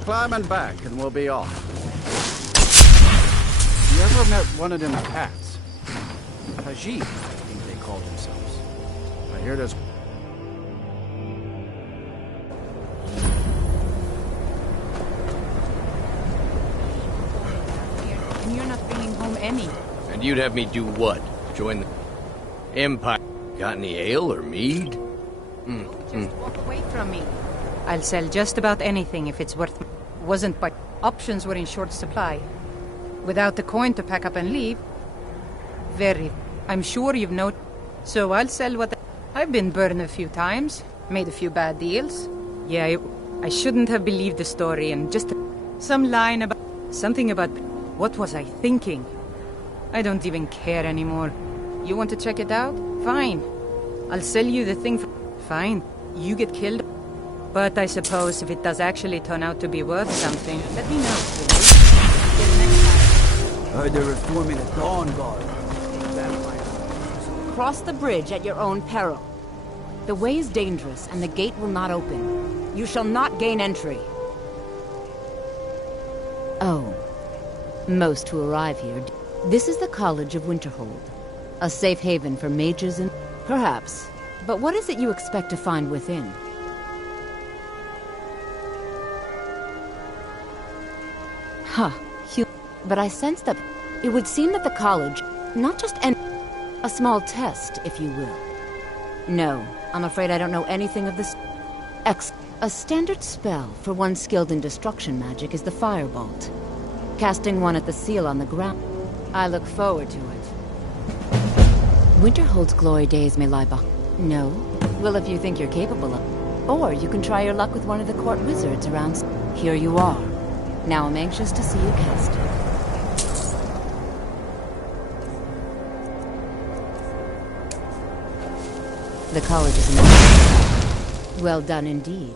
Climb and back and we'll be off. You ever met one of them cats? Khajiit, I think they called themselves. I hear there's... And you're not bringing home any. And you'd have me do what? Join the Empire? Got any ale or mead? Just walk away from me. I'll sell just about anything if it's worth... Wasn't, but options were in short supply. Without the coin to pack up and leave... Very... I'm sure you've known... So I'll sell what... I've been burned a few times. Made a few bad deals. Yeah, I shouldn't have believed the story and just... Some line about... Something about... What was I thinking? I don't even care anymore. You want to check it out? Fine. I'll sell you the thing for... Fine. You get killed. But I suppose if it does actually turn out to be worth something, let me know. Till next time. Heard they're reforming the Dawn Guard. Cross the bridge at your own peril. The way is dangerous, and the gate will not open. You shall not gain entry. Oh. Most who arrive here... This is the College of Winterhold. A safe haven for mages and... Perhaps. But what is it you expect to find within? Huh. But I sense that... It would seem that the college... Not just a small test, if you will. No, I'm afraid I don't know anything of this... A standard spell for one skilled in destruction magic is the Firebolt. Casting one at the seal on the ground. I look forward to it. Winterhold's glory days may lie behind... No? Well, if you think you're capable of... Or you can try your luck with one of the court wizards around... Here you are. Now I'm anxious to see you cast. The college is amazing. Well done indeed.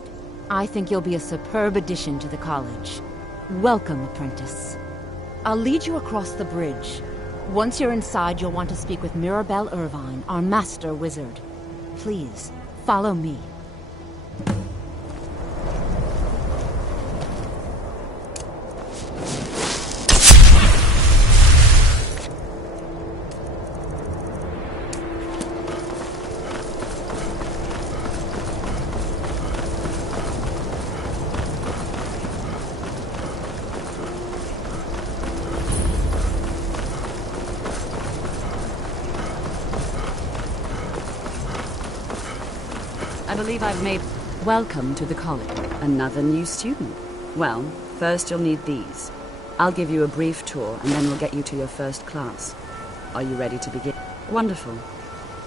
I think you'll be a superb addition to the college. Welcome, apprentice. I'll lead you across the bridge. Once you're inside, you'll want to speak with Mirabelle Irvine, our master wizard. Please, follow me. I believe I've made... Welcome to the college. Another new student. Well, first you'll need these. I'll give you a brief tour, and then we'll get you to your first class. Are you ready to begin? Wonderful.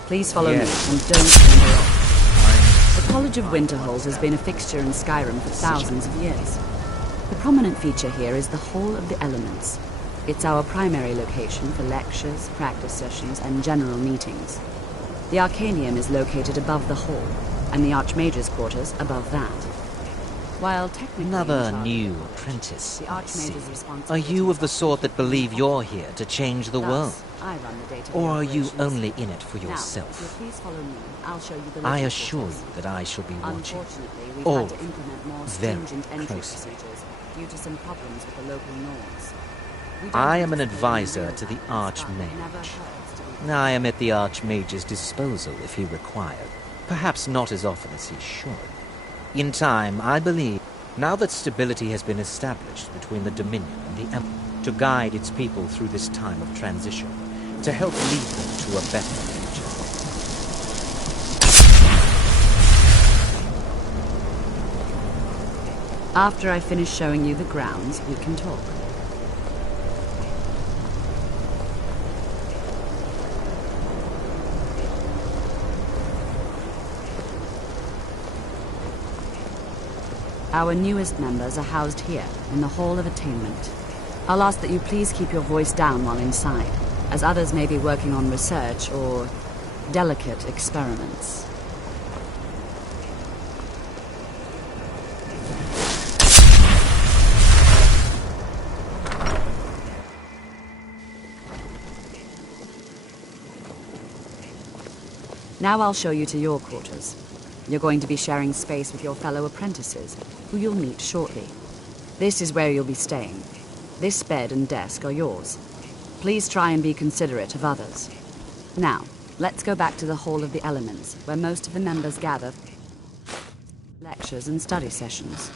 Please follow me, and don't wander off. The College of Winterhold has been a fixture in Skyrim for thousands of years. The prominent feature here is the Hall of the Elements. It's our primary location for lectures, practice sessions, and general meetings. The Arcanium is located above the hall, and the Archmage's quarters above that. While technically... Another new apprentice, the I see. Archmage is responsible... Are you of the sort that believe you're here to change the world? I run the day-to-day Or are you operations. only in it for Now, yourself? if you'll please follow me, I'll show you the I living assure quarters. you that I shall be watching. Unfortunately, we've All had to implement more very stringent entry closely. procedures due to some problems with the local norms. We don't I am an want to advisor real to the time. Never Archmage. hurts to be... I am at the Archmage's disposal if he required. Perhaps not as often as he should. In time, I believe, now that stability has been established between the Dominion and the Empire, to guide its people through this time of transition, to help lead them to a better future. After I finish showing you the grounds, we can talk. Our newest members are housed here, in the Hall of Attainment. I'll ask that you please keep your voice down while inside, as others may be working on research or delicate experiments. Now I'll show you to your quarters. You're going to be sharing space with your fellow apprentices, who you'll meet shortly. This is where you'll be staying. This bed and desk are yours. Please try and be considerate of others. Now, let's go back to the Hall of the Elements, where most of the members gather for lectures and study sessions.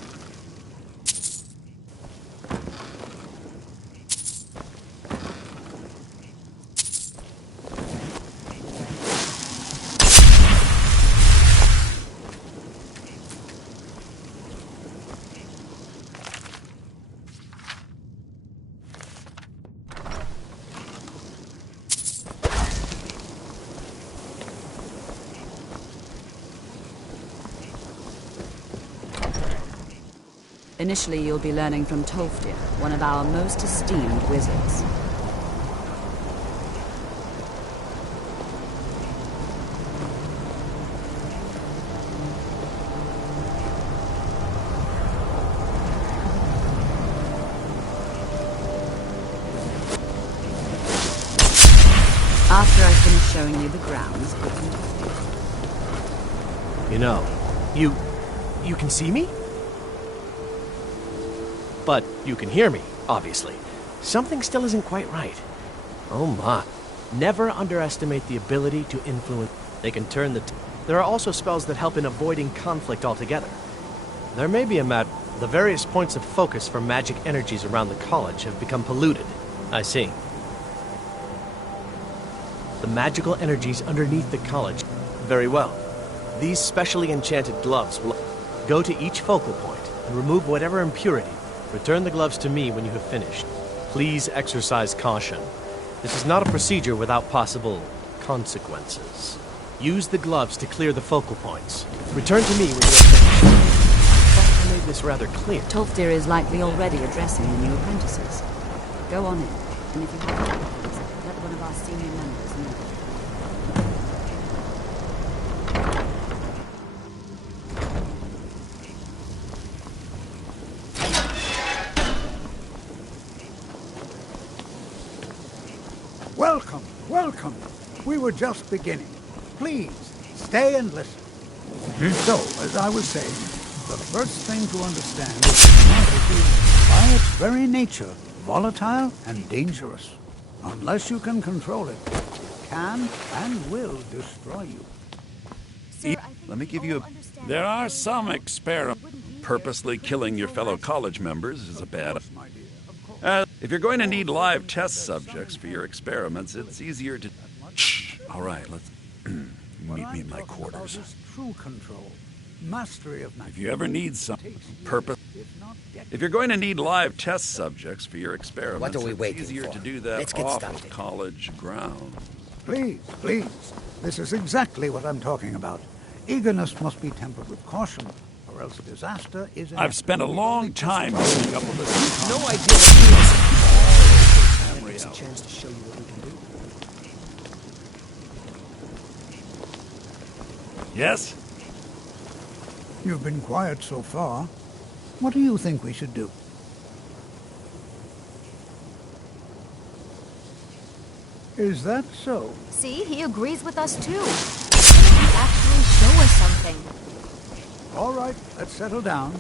Initially, you'll be learning from Tolfdir, one of our most esteemed wizards. After I finish showing you the grounds, we can talk. You know, you can see me? But you can hear me, obviously. Something still isn't quite right. Oh my. Never underestimate the ability to influence. They can turn there are also spells that help in avoiding conflict altogether. There may be a the various points of focus for magic energies around the college have become polluted. I see. The magical energies underneath the college. Very well. These specially enchanted gloves will go to each focal point and remove whatever impurity. Return the gloves to me when you have finished. Please exercise caution. This is not a procedure without possible consequences. Use the gloves to clear the focal points. Return to me when you have finished. I thought I made this rather clear. Tolfdir is likely already addressing the new apprentices. Go on in, and if you have any questions, let one of our senior members know. Welcome, welcome. We were just beginning. Please, stay and listen. So, as I was saying, the first thing to understand is that magic is, by its very nature, volatile and dangerous. Unless you can control it, it can and will destroy you. Let me give you a... There are some experiments. Purposely killing your fellow college members is a bad... if you're going to need live test subjects for your experiments, it's easier to... Shh! All right, let's... meet me in my quarters. True control, mastery of magic. If you ever need some purpose... If you're going to need live test subjects for your experiments, What are we it's waiting easier for? to do that Let's get off started. of college grounds. Please, please. This is exactly what I'm talking about. Eagerness must be tempered with caution, or else disaster is... I've spent a long time building up a list. No idea what It's a chance to show you what we can do. Yes? You've been quiet so far. What do you think we should do? Is that so? See, he agrees with us too. Why don't you actually show us something? All right, let's settle down.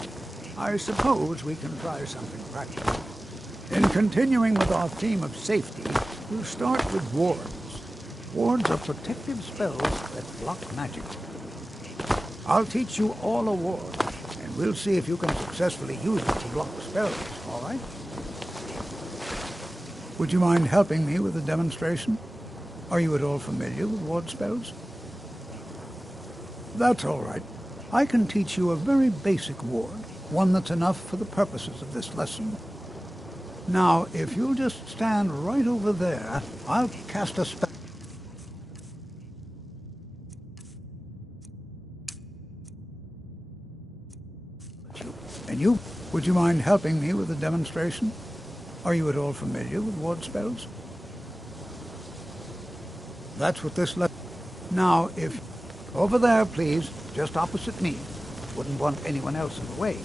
I suppose we can try something practical. In continuing with our theme of safety, we'll start with wards. Wards are protective spells that block magic. I'll teach you all a ward, and we'll see if you can successfully use it to block spells, all right? Would you mind helping me with the demonstration? Are you at all familiar with ward spells? That's all right. I can teach you a very basic ward, one that's enough for the purposes of this lesson. Now, if you'll just stand right over there, I'll cast a spell. And And you, would you mind helping me with a demonstration? Are you at all familiar with ward spells? That's what this Now, if... Over there, please, just opposite me. Wouldn't want anyone else in the way.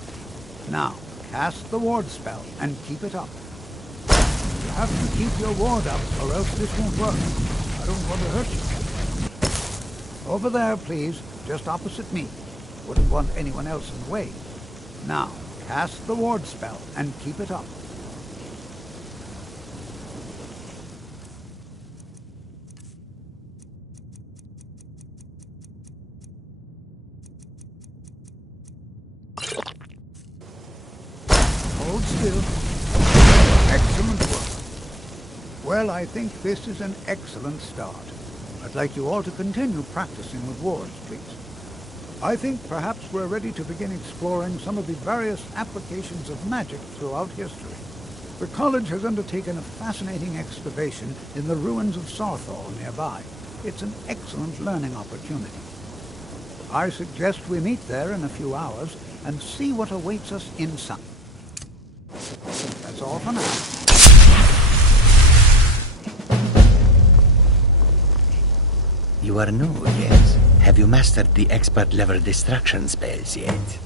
Now, cast the ward spell and keep it up. You have to keep your ward up, or else this won't work. I don't want to hurt you. Over there, please, just opposite me. Wouldn't want anyone else in the way. Now, cast the ward spell and keep it up. Hold still. Excellent work. Well, I think this is an excellent start. I'd like you all to continue practicing with wards, please. I think perhaps we're ready to begin exploring some of the various applications of magic throughout history. The college has undertaken a fascinating excavation in the ruins of Sarthal nearby. It's an excellent learning opportunity. I suggest we meet there in a few hours and see what awaits us inside. That's all for now. You are new, yes? Have you mastered the expert-level distraction spells yet?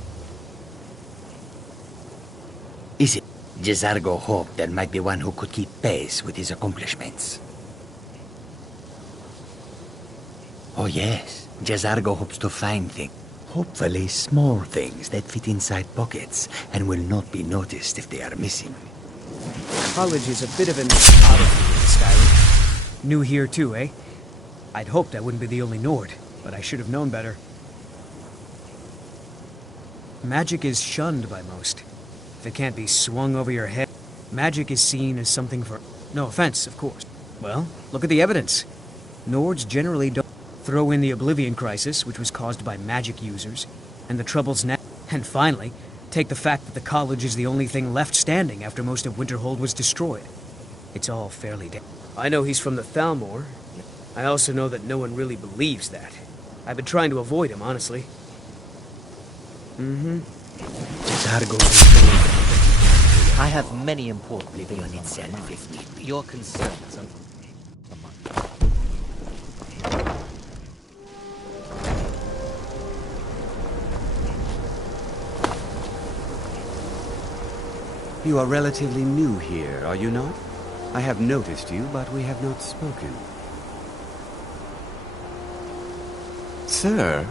Is it? Jezargo hoped there might be one who could keep pace with his accomplishments. Oh yes, Jezargo hopes to find things. Hopefully small things that fit inside pockets and will not be noticed if they are missing. College is a bit of an oddity in Skyrim. New here too, eh? I'd hoped I wouldn't be the only Nord, but I should have known better. Magic is shunned by most. If it can't be swung over your head, magic is seen as something for... No offense, of course. Well, look at the evidence. Nords generally don't throw in the Oblivion Crisis, which was caused by magic users, and the Troubles now. And finally, take the fact that the college is the only thing left standing after most of Winterhold was destroyed. It's all fairly dead. I know he's from the Thalmor. I also know that no one really believes that. I've been trying to avoid him, honestly. I have many important beyond itself if need be. Your concerns are... You are relatively new here, are you not? I have noticed you, but we have not spoken. Sir,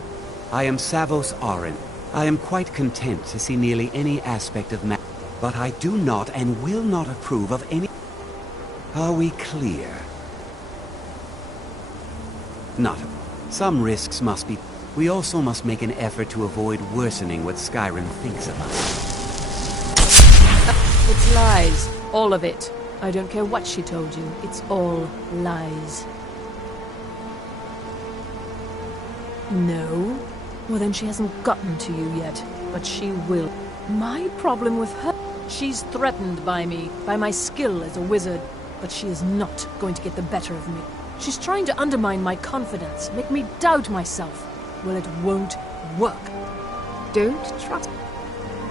I am Savos Arin. I am quite content to see nearly any aspect of magic, but I do not and will not approve of any... Are we clear? Not. Some risks must be... We also must make an effort to avoid worsening what Skyrim thinks of us. It's lies. All of it. I don't care what she told you. It's all lies. No? Well, then she hasn't gotten to you yet. But she will. My problem with her... She's threatened by me, by my skill as a wizard. But she is not going to get the better of me. She's trying to undermine my confidence, make me doubt myself. Well, it won't work. Don't trust...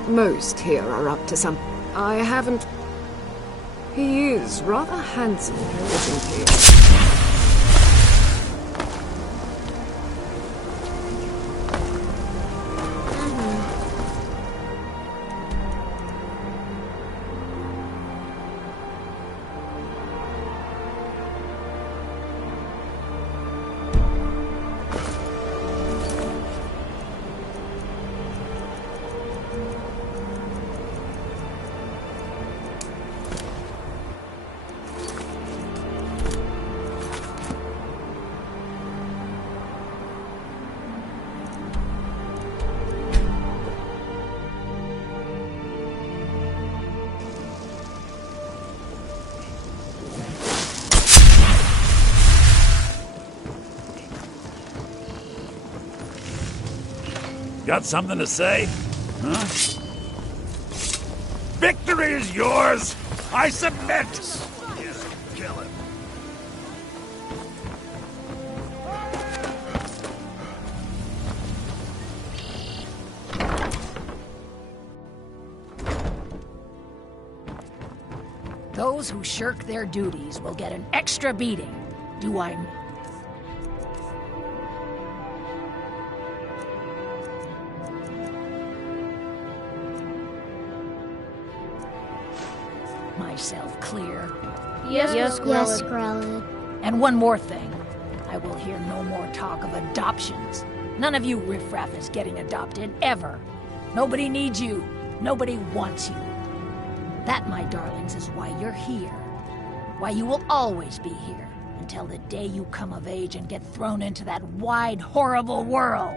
Most here are up to some... I haven't... He is rather handsome, isn't he? Got something to say? Huh? Victory is yours! I submit! Kill him. Those who shirk their duties will get an extra beating. Do I... myself clear? Yes, Welliott. And one more thing. I will hear no more talk of adoptions. None of you riffraff is getting adopted, ever. Nobody needs you. Nobody wants you. That, my darlings, is why you're here. Why you will always be here, until the day you come of age and get thrown into that wide, horrible world.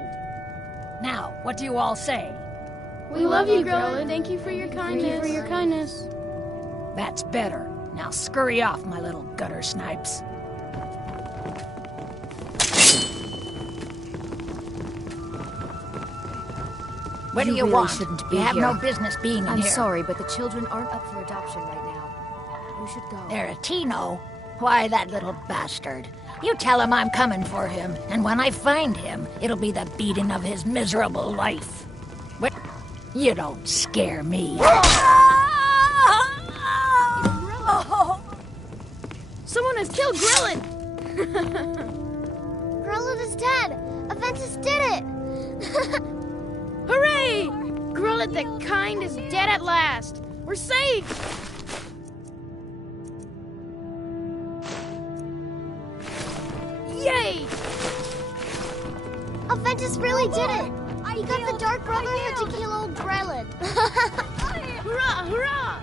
Now, what do you all say? We love you, Grelin. Thank you for your kindness. That's better. Now scurry off, my little gutter snipes. What do you really want? shouldn't be You have here. no business being in I'm here. sorry, but the children aren't up for adoption right now. You should go. They're a Tino. Why, that little bastard. You tell him I'm coming for him, and when I find him, it'll be the beating of his miserable life. What? You don't scare me. Someone has killed Grelin! Grelin is dead! Aventus did it! Hooray! Grelin the Kind is dead at last! We're safe! Yay! Aventus really did it! He got the Dark Brotherhood to kill old Grelin! Hurrah! Hurrah!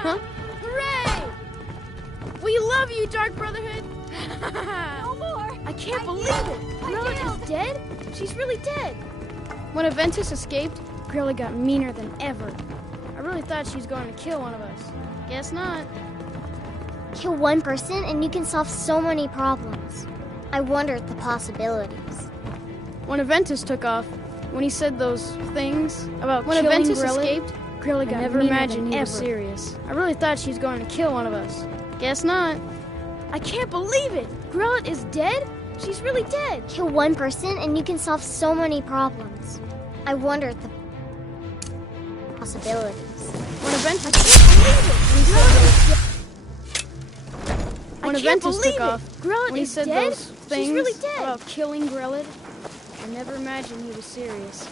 Huh? Hooray! We love you, Dark Brotherhood! No more! I can't believe it! Grelin is dead? She's really dead! When Aventus escaped, Grelin got meaner than ever. I really thought she was going to kill one of us. Guess not. Kill one person and you can solve so many problems. I wonder at the possibilities. When Aventus took off, when he said those things about when killing Aventus escaped, Grelin got never imagined he was serious. I really thought she was going to kill one of us. Guess not. I can't believe it! Grelin is dead? She's really dead! Kill one person and you can solve so many problems. I wonder at the possibilities. When Aventus... I can't believe it! When Aventus took off, when he said those things really about killing Grelin, I never imagined he was serious.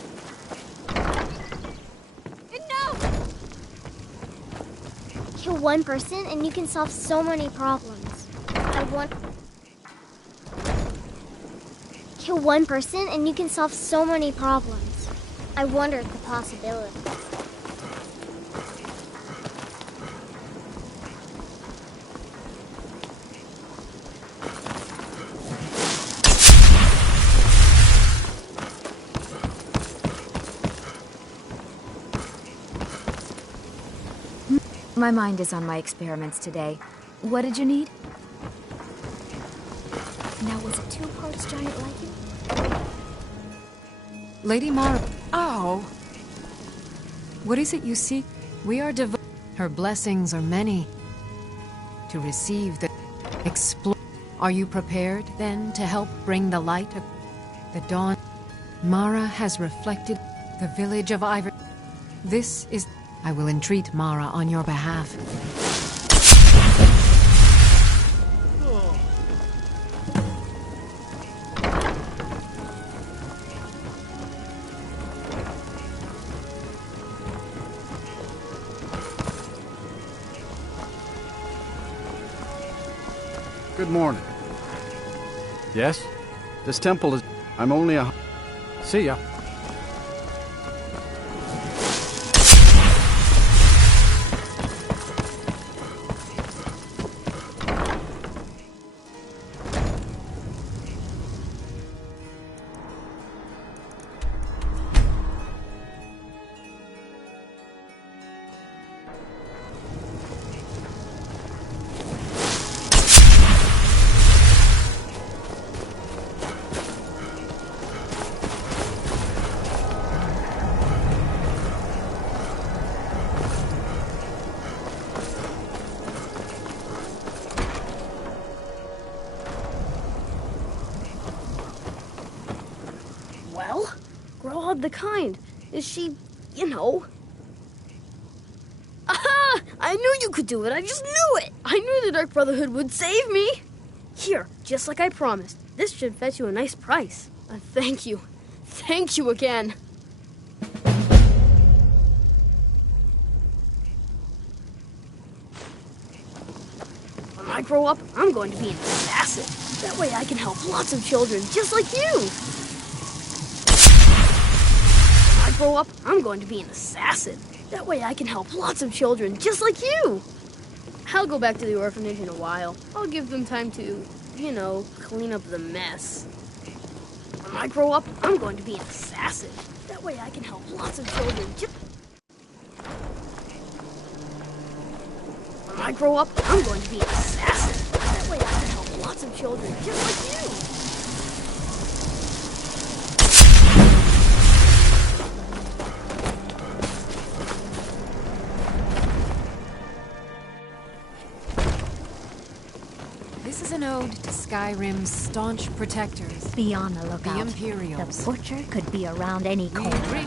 Kill one person and you can solve so many problems. Kill one person and you can solve so many problems. I wonder at the possibilities. My mind is on my experiments today. What did you need? Now, was it 2 parts giant lichen? Lady Mara... Oh! What is it you seek? We are devoted. Her blessings are many. To receive the... Explore... Are you prepared, then, to help bring the light of the dawn? Mara has reflected the village of Ivory. This is... I will entreat Mara on your behalf. Good morning. Yes? This temple is... I'm only a... See ya. Well, Grelin the Kind. Is she, you know... Aha! I knew you could do it. I just knew it. I knew the Dark Brotherhood would save me. Here, just like I promised. This should fetch you a nice price. Thank you. Thank you again. When I grow up, I'm going to be an assassin. That way I can help lots of children just like you. When I grow up, I'm going to be an assassin. That way I can help lots of children just like you. I'll go back to the orphanage in a while. I'll give them time to, you know, clean up the mess. When I grow up, I'm going to be an assassin. That way I can help lots of children just... When I grow up, I'm going to be an assassin. That way I can help lots of children just like you. This is an ode to Skyrim's staunch protectors. Be on the lookout. The Imperials. The Butcher could be around any corner.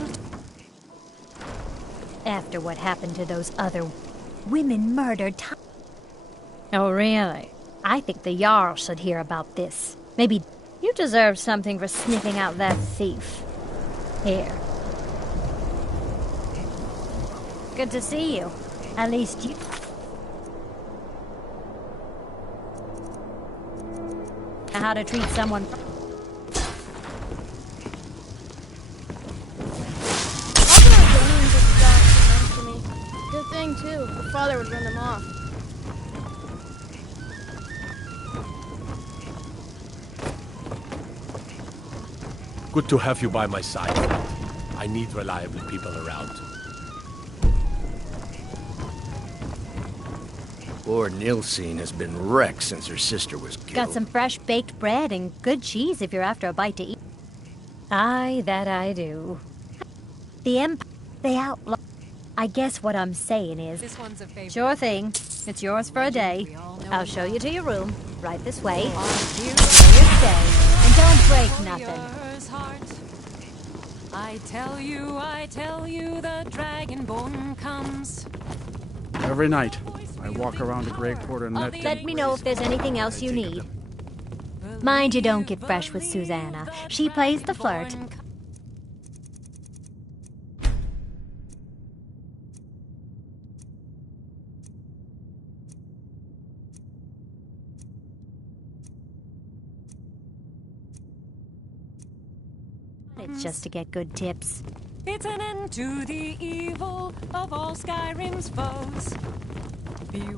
After what happened to those other women murdered. Oh, really? I think the Jarl should hear about this. Maybe you deserve something for sniffing out that thief. Here. Good to see you. At least you... how to treat someone. Good thing, too. Her father would run them off. Good to have you by my side. I need reliable people around. Poor Nilsine has been wrecked since her sister was killed. Got some fresh baked bread and good cheese if you're after a bite to eat. Aye, that I do. The Empire, they outlaw. I guess what I'm saying is, This one's a favorite. sure thing. It's yours for a day. I'll show you to your room, right this way. Where you stay, and don't break nothing. I tell you, the Dragonborn comes. Every night, I walk around the Grey Quarter net. Let me know if there's anything else you need. Mind you don't get fresh with Susanna. She plays the flirt. It's just to get good tips. It's an end to the evil of all Skyrim's foes.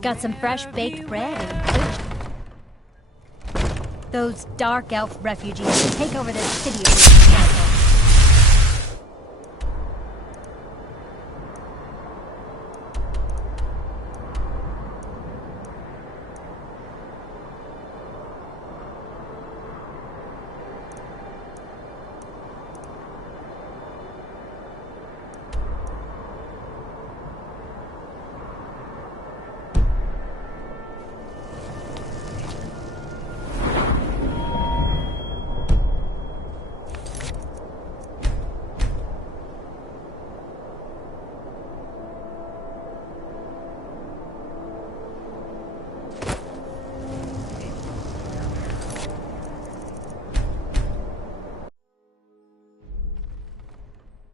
Got some fresh baked bread and good. Those dark elf refugees can take over this city.